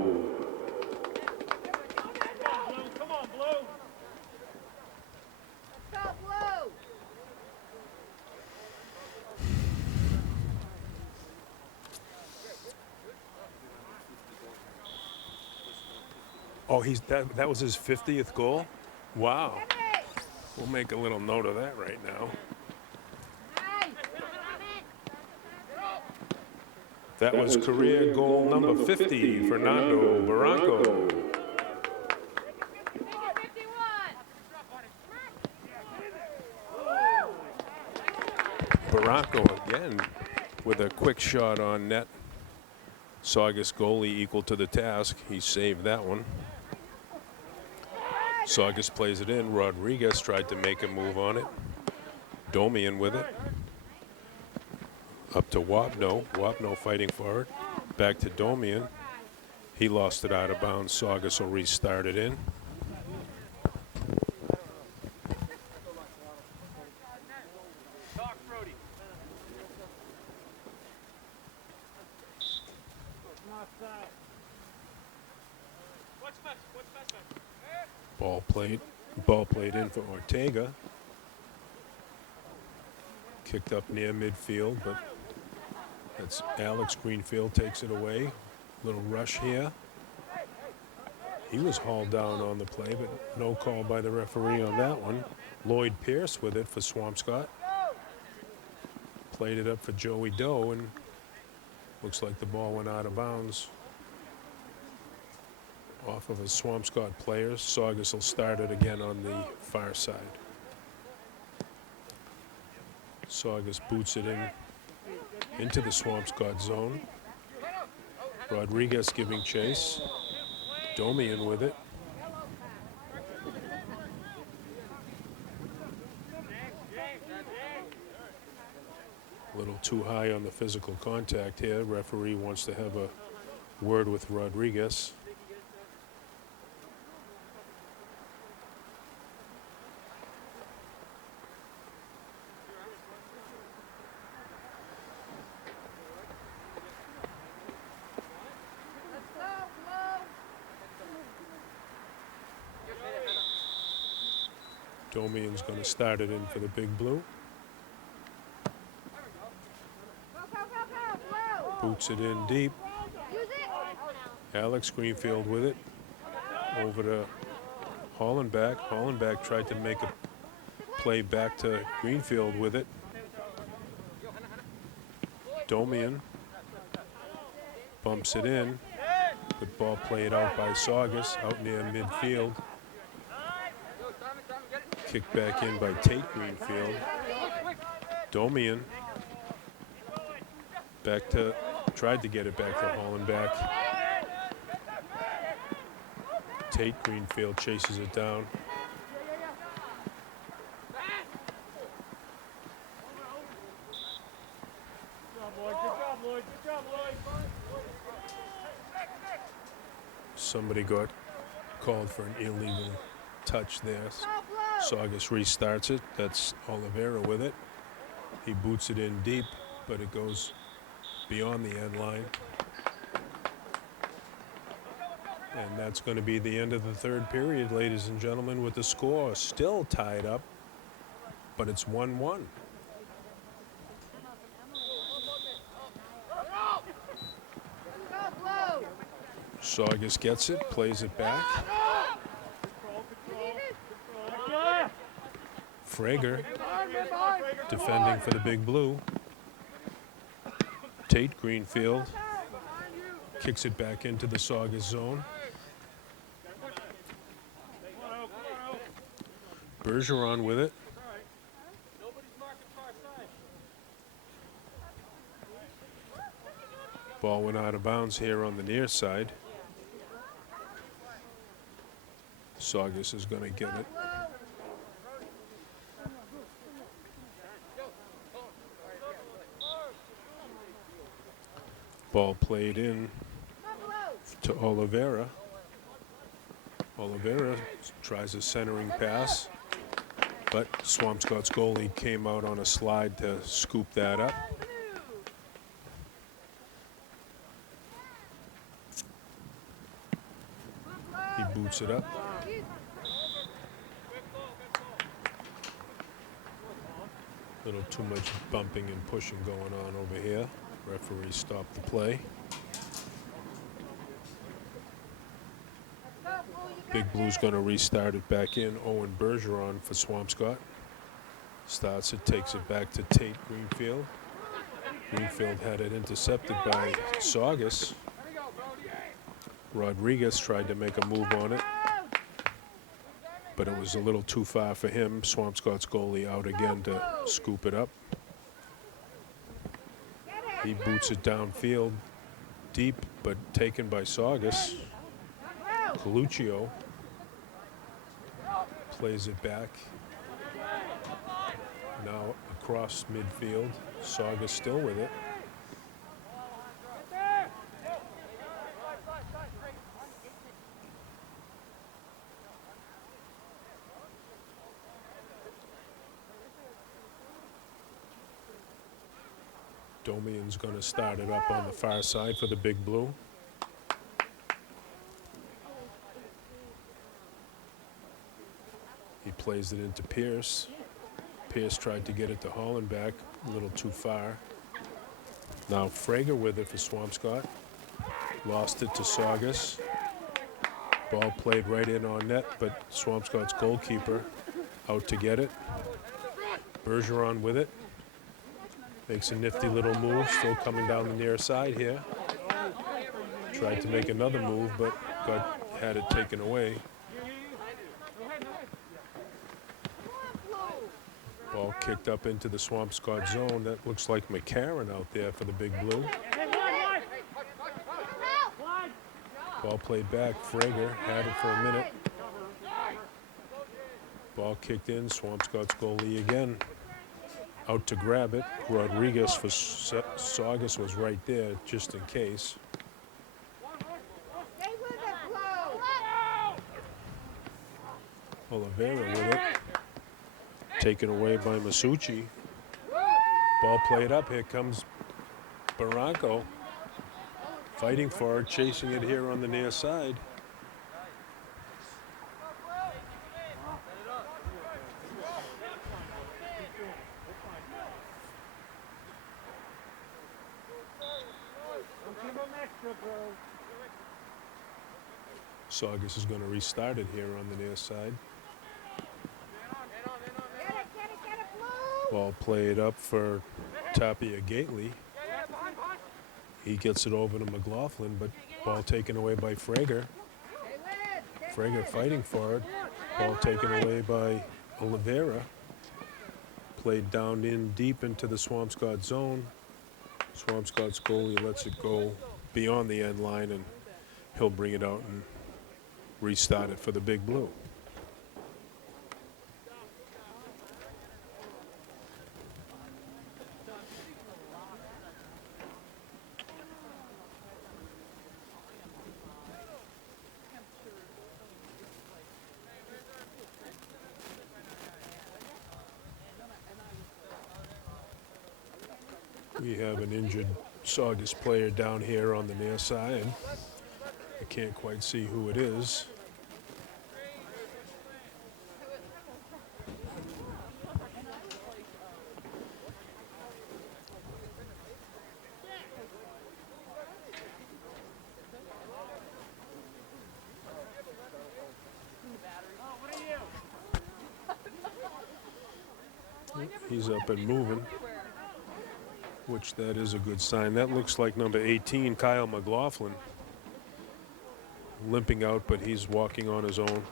Oh, that was his 50th goal? Wow. We'll make a little note of that right now. That was career goal number 50, Fernando Barranco. Barranco again with a quick shot on net. Saugus goalie equal to the task. He saved that one. Saugus plays it in. Rodriguez tried to make a move on it. Domian with it. Up to Wapno. Wapno fighting for it. Back to Domian. He lost it out of bounds. Saugus will restart it in. Ball played in for Ortega. Kicked up near midfield, but that's Alex Greenfield takes it away. Little rush here. He was hauled down on the play, but no call by the referee on that one. Lloyd Pierce with it for Swampscott. Played it up for Joey Doe, and looks like the ball went out of bounds. Off of a Swampscott player. Saugus will start it again on the far side. Saugus boots it into the Swampscott zone. Rodriguez giving chase. Domian with it. A little too high on the physical contact here. Referee wants to have a word with Rodriguez. Domian's going to start it in for the Big Blue. Boots it in deep. Alex Greenfield with it. Over to Hollenbach. Hollenbach tried to make a play back to Greenfield with it. Domian bumps it in. The ball played out by Saugus out near midfield. Kicked back in by Tate Greenfield. Domian tried to get it back to Hollenbach. Tate Greenfield chases it down. Somebody got called for an illegal touch there. Saugus restarts it. That's Oliveira with it. He boots it in deep, but it goes beyond the end line. And that's going to be the end of the third period, ladies and gentlemen, with the score still tied up, but it's 1-1. Saugus gets it, plays it back. Frager defending for the Big Blue. Tate Greenfield kicks it back into the Saugus zone. Bergeron with it. Ball went out of bounds here on the near side. Saugus is going to get it. Ball played in to Oliveira. Oliveira tries a centering pass, but Swampscott's goalie came out on a slide to scoop that up. He boots it up. A little too much bumping and pushing going on over here. Referee stopped the play. Big Blue's going to restart it back in. Owen Bergeron for Swampscott. Starts it, takes it back to Tate Greenfield. Greenfield had it intercepted by Saugus. Rodriguez tried to make a move on it, but it was a little too far for him. Swampscott's goalie out again to scoop it up. He boots it downfield, deep, but taken by Saugus. Coluccio plays it back. Now across midfield. Saugus still with it. Domian's going to start it up on the far side for the Big Blue. He plays it into Pierce. Pierce tried to get it to Hollenbeck, a little too far. Now Frager with it for Swampscott. Lost it to Saugus. Ball played right in on net, but Swampscott's goalkeeper out to get it. Bergeron with it. Makes a nifty little move, still coming down the near side here. Tried to make another move, but had it taken away. Ball kicked up into the Swampscott zone. That looks like McCarron out there for the Big Blue. Ball played back. Frager had it for a minute. Ball kicked in. Swampscott's goalie again. Out to grab it. Rodriguez for Saugus was right there just in case. Oliveira with it. Taken away by Masucci. Ball played up. Here comes Barranco. Fighting for it, chasing it here on the near side. Saugus is going to restart it here on the near side. Ball played up for Tapia Gately. He gets it over to McLaughlin, but ball taken away by Frager. Frager fighting for it. Ball taken away by Oliveira. Played down in deep into the Swampscott zone. Swampscott's goalie lets it go beyond the end line, and he'll bring it out and restart it for the Big Blue. We have an injured Saugus player down here on the near side. I can't quite see who it is. He's up and moving, which that is a good sign. That looks like number 18, Kyle McLaughlin, limping out, but he's walking on his own.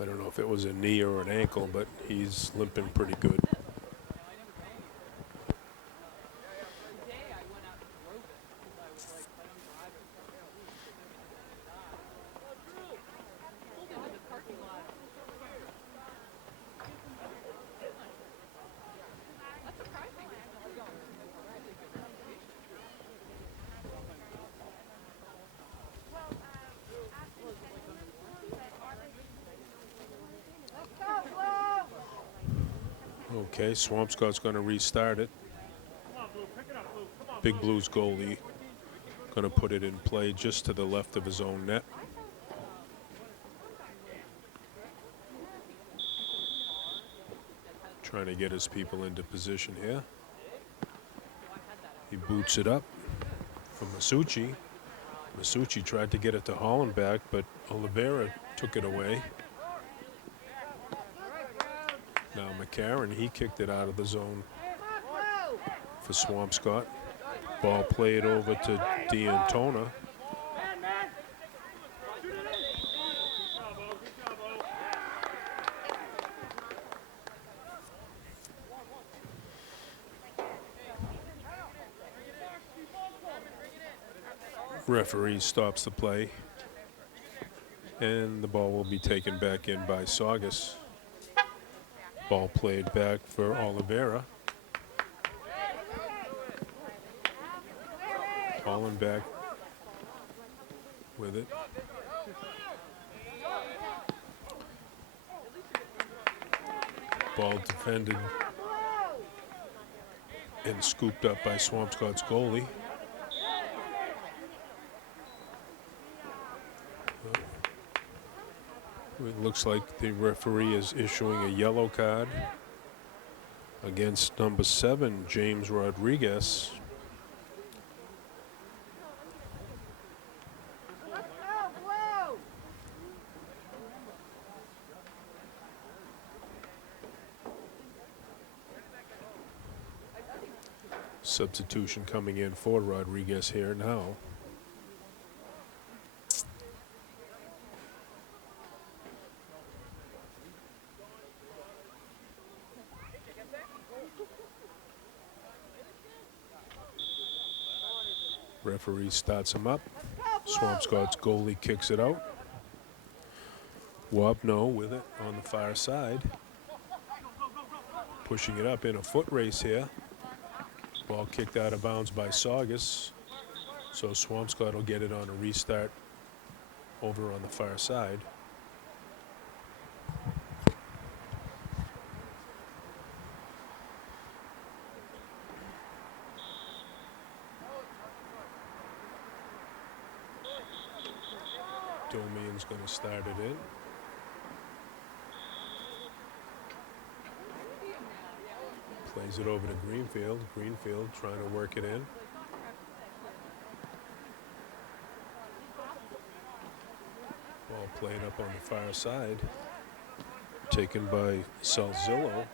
I don't know if it was a knee or an ankle, but he's limping pretty good. Okay, Swampscott's going to restart it. Big Blues goalie going to put it in play just to the left of his own net. Trying to get his people into position here. He boots it up for Masucci. Masucci tried to get it to Hollenbeck, but Oliveira took it away. Now McCarron, he kicked it out of the zone for Swampscott. Ball played over to D'Antona. Referee stops the play, and the ball will be taken back in by Saugus. Ball played back for Oliveira. Holland back with it. Ball defended and scooped up by Swampscott's goalie. It looks like the referee is issuing a yellow card against number 7, James Rodriguez. Substitution coming in for Rodriguez here now. Referee starts him up. Swampscott's goalie kicks it out. Wobno with it on the far side. Pushing it up in a foot race here. Ball kicked out of bounds by Saugus. So Swampscott will get it on a restart over on the far side. Domian's going to start it in. Plays it over to Greenfield. Greenfield trying to work it in. Ball played up on the far side. Taken by Salzillo.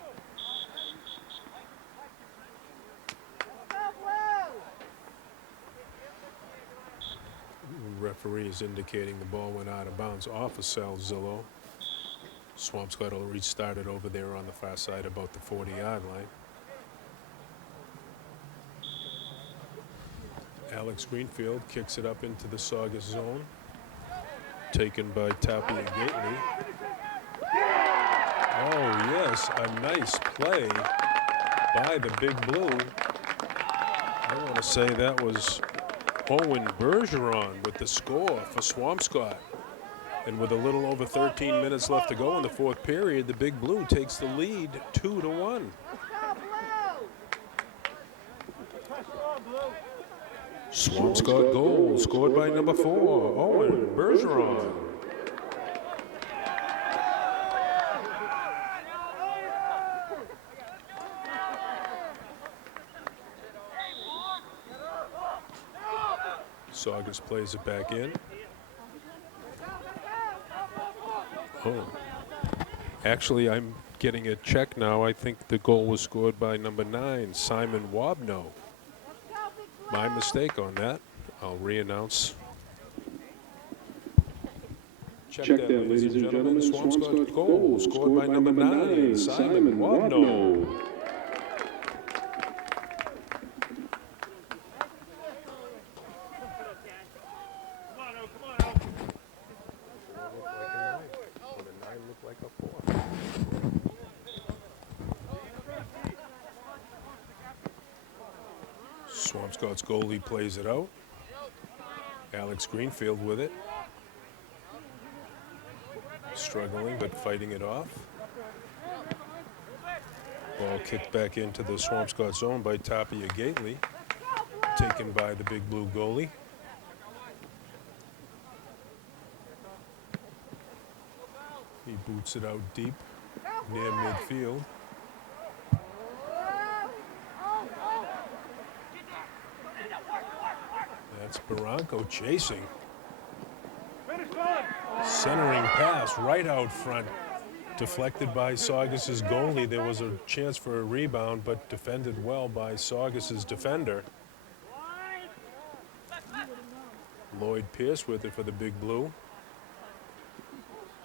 Referee is indicating the ball went out of bounds off of Salzillo. Swampscott will restart it over there on the far side about the 40-yard line. Alex Greenfield kicks it up into the Saugus zone. Taken by Tapia Gately. Oh yes, a nice play by the Big Blue. I want to say that was Owen Bergeron with the score for Swampscott. And with a little over 13 minutes left to go in the fourth period, the Big Blue takes the lead 2-1. Swampscott goal scored by number 4, Owen Bergeron. Saugus plays it back in. Oh, actually, I'm getting a check now. I think the goal was scored by number 9, Simon Wobno. My mistake on that. I'll re-announce. Check that, ladies and gentlemen. Swampscott goal scored by number 9, Simon Wobno. Swampscott's goalie plays it out. Alex Greenfield with it. Struggling but fighting it off. Ball kicked back into the Swampscott zone by Tapia Gately. Taken by the Big Blue goalie. He boots it out deep near midfield. That's Barranco chasing. Centering pass right out front. Deflected by Saugus's goalie. There was a chance for a rebound, but defended well by Saugus's defender. Lloyd Pierce with it for the Big Blue.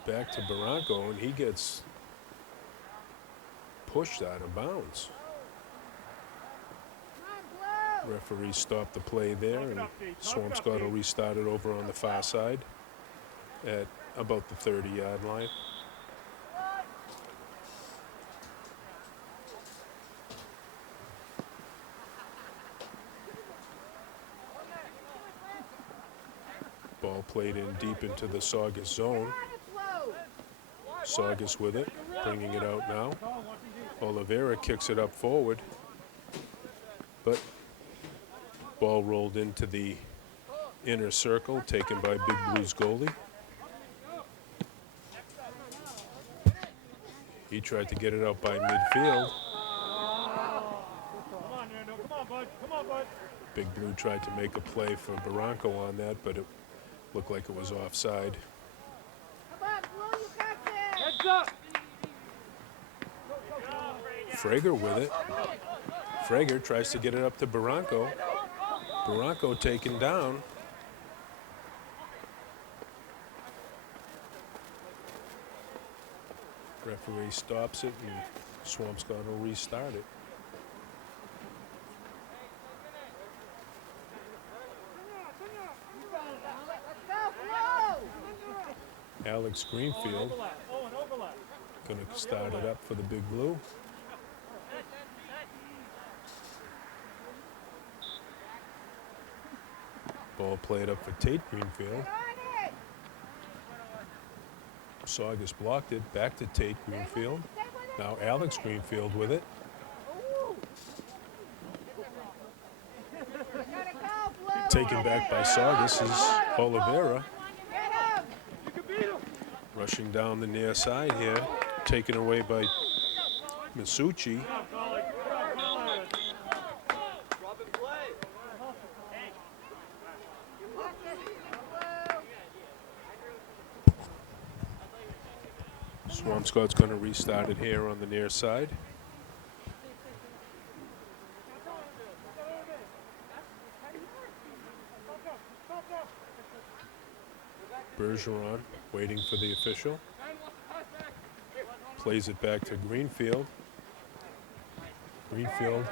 Back to Barranco, and he gets pushed out of bounds. Referee stopped the play there, and Swampscott will restart it over on the far side at about the 30-yard line. Ball played in deep into the Saugus zone. Saugus with it, bringing it out now. Oliveira kicks it up forward, but ball rolled into the inner circle, taken by Big Blues goalie. He tried to get it out by midfield. Big Blue tried to make a play for Barranco on that, but it looked like it was offside. Frager with it. Frager tries to get it up to Barranco. Barranco taken down. Referee stops it, and Swampscott will restart it. Alex Greenfield going to start it up for the Big Blue. Ball played up for Tate Greenfield. Saugus blocked it, back to Tate Greenfield. Now Alex Greenfield with it. Taken back by Saugus is Oliveira. Rushing down the near side here, taken away by Masucci. Swampscott's going to restart it here on the near side. Bergeron waiting for the official. Plays it back to Greenfield. Greenfield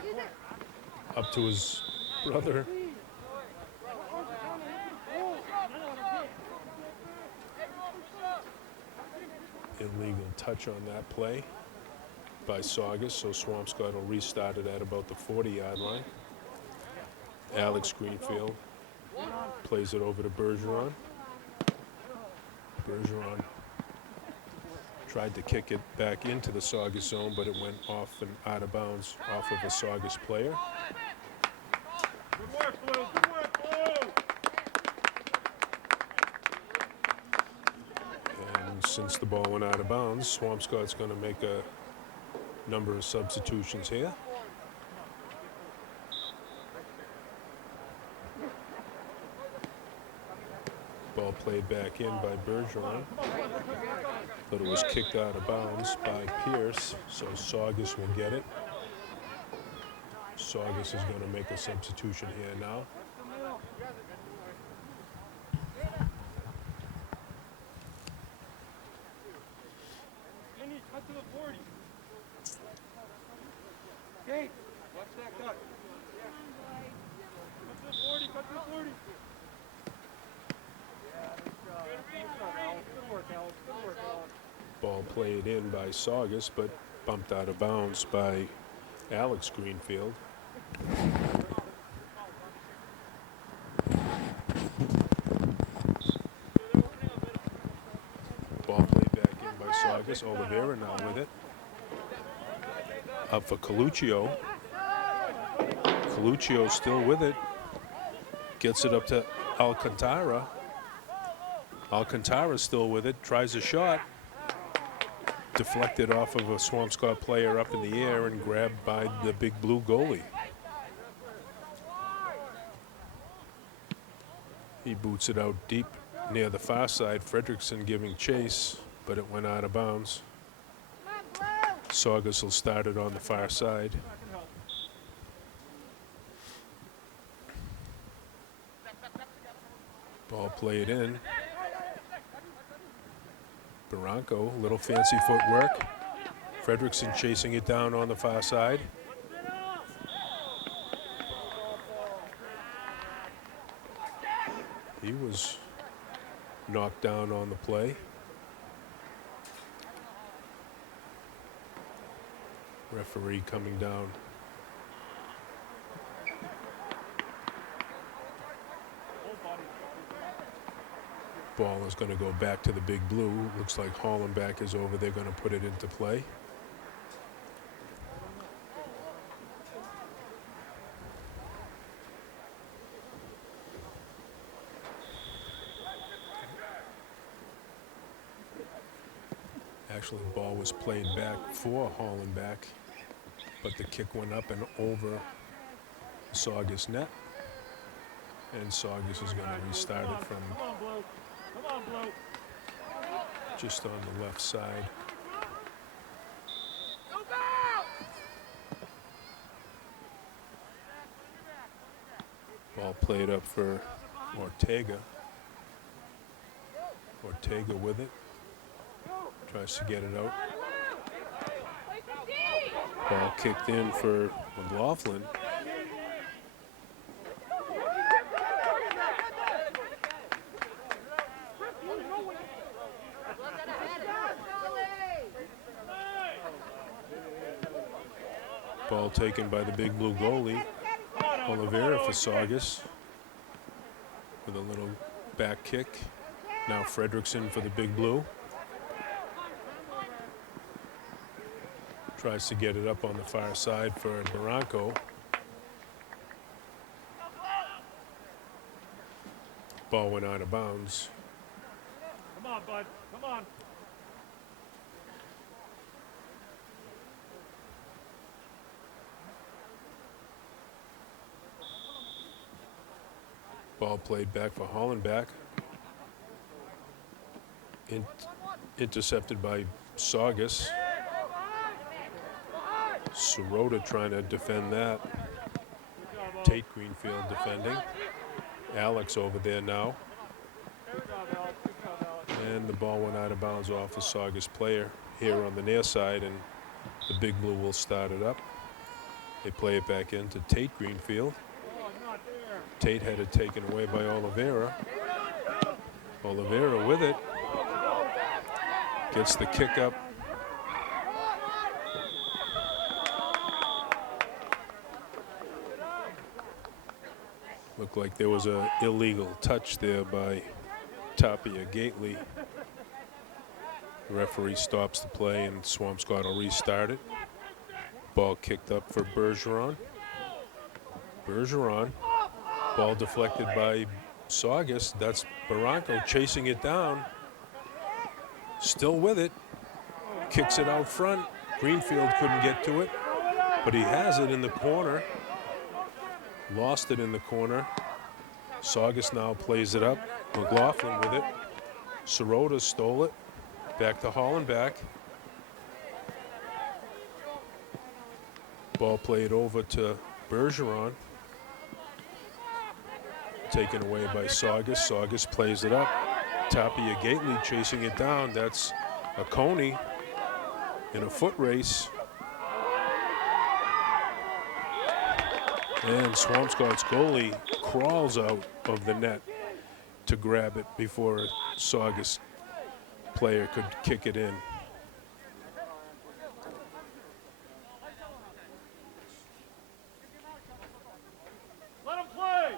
up to his brother. Illegal touch on that play by Saugus, so Swampscott will restart it at about the 40-yard line. Alex Greenfield plays it over to Bergeron. Bergeron tried to kick it back into the Saugus zone, but it went off and out of bounds off of a Saugus player. Good work, Blue. Good work, Blue. And since the ball went out of bounds, Swampscott's going to make a number of substitutions here. Ball played back in by Bergeron, but it was kicked out of bounds by Pierce, so Saugus will get it. Saugus is going to make a substitution here now. Cut to the 40. Kate, watch that cut. Cut to the 40, cut to the 40. Good work, Alex. Good work, Alex. Ball played in by Saugus, but bumped out of bounds by Alex Greenfield. Ball played back in by Saugus. Oliveira now with it. Up for Coluccio. Coluccio still with it. Gets it up to Alcantara. Alcantara still with it. Tries a shot. Deflected off of a Swampscott player up in the air and grabbed by the Big Blue goalie. He boots it out deep near the far side. Fredrickson giving chase, but it went out of bounds. Saugus will start it on the far side. Ball played in. Barranco, little fancy footwork. Fredrickson chasing it down on the far side. He was knocked down on the play. Referee coming down. Ball is going to go back to the big blue. Looks like Hollenbach is over there going to put it into play. Actually, the ball was played back for Hollenbach, but the kick went up and over the Saugus net. And Saugus is going to restart it from Come on, Blue. Come on, Blue. just on the left side. Ball played up for Ortega. Ortega with it. Tries to get it out. Ball kicked in for McLaughlin. Ball taken by the big blue goalie, Oliveira for Saugus, with a little back kick. Now Fredrickson for the big blue. Tries to get it up on the far side for Barranco. Ball went out of bounds. Come on, bud. Come on. Ball played back for Hollenbach. Intercepted by Saugus. Sirota trying to defend that. Tate Greenfield defending. Alex over there now. And the ball went out of bounds off a Saugus player here on the near side, and the big blue will start it up. They play it back into Tate Greenfield. Tate had it taken away by Oliveira. Oliveira with it. Gets the kick up. Looked like there was an illegal touch there by Tapia Gately. The referee stops the play and Swampscott will restart it. Ball kicked up for Bergeron. Bergeron. Ball deflected by Saugus. That's Barranco chasing it down. Still with it. Kicks it out front. Greenfield couldn't get to it, but he has it in the corner. Lost it in the corner. Saugus now plays it up. McLaughlin with it. Sirota stole it. Back to Hollenbach. Ball played over to Bergeron. Taken away by Saugus. Saugus plays it up. Tapia Gately chasing it down. That's a Coney in a foot race. And Swampscott's goalie crawls out of the net to grab it before a Saugus player could kick it in. Let him play.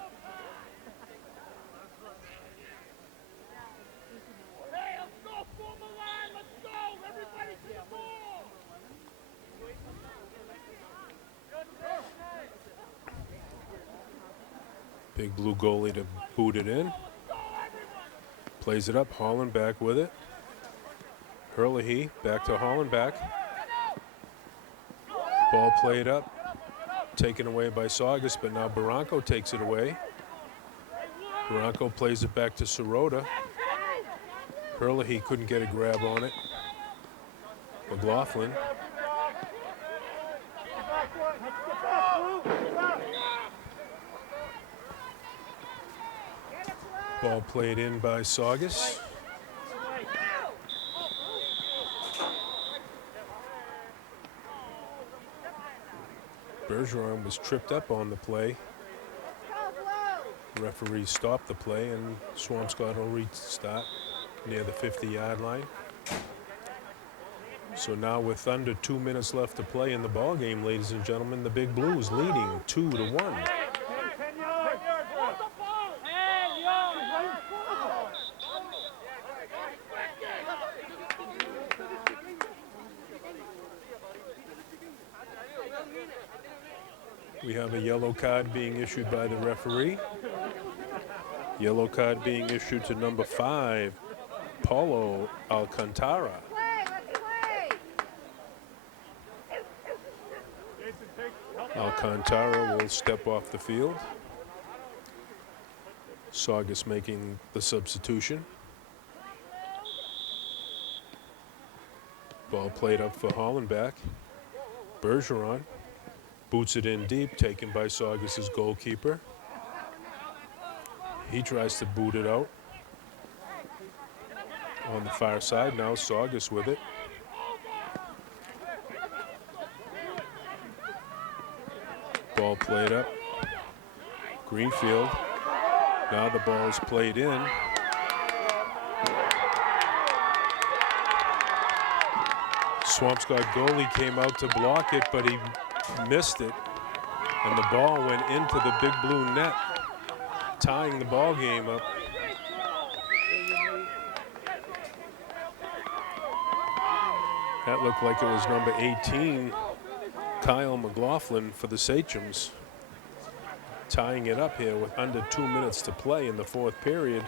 Hey, let's go. Form a line. Let's go. Everybody to the ball. Big blue goalie to boot it in. Plays it up. Hollenbach with it. Herlihy back to Hollenbach. Ball played up. Taken away by Saugus, but now Barranco takes it away. Barranco plays it back to Sirota. Herlihy couldn't get a grab on it. McLaughlin. Ball played in by Saugus. Bergeron was tripped up on the play. Referee stopped the play, and Swampscott will restart near the 50-yard line. So now with under 2 minutes left to play in the ball game, ladies and gentlemen, the Big Blues leading 2-1. We have a yellow card being issued by the referee. Yellow card being issued to number 5, Paulo Alcantara. Alcantara will step off the field. Saugus making the substitution. Ball played up for Hollenbach. Bergeron boots it in deep, taken by Saugus's goalkeeper. He tries to boot it out. On the far side now, Saugus with it. Ball played up. Greenfield. Now the ball's played in. Swampscott goalie came out to block it, but he missed it. And the ball went into the Big Blue net, tying the ball game up. That looked like it was number 18, Kyle McLaughlin for the Sachems, tying it up here with under 2 minutes to play in the fourth period.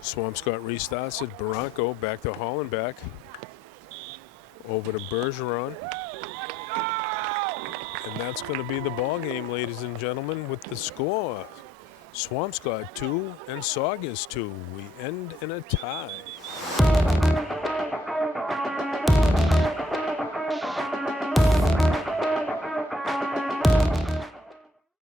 Swampscott restarts it. Barranco back to Hollenbach. Over to Bergeron. And that's going to be the ball game, ladies and gentlemen, with the score. Swampscott 2 and Saugus 2. We end in a tie.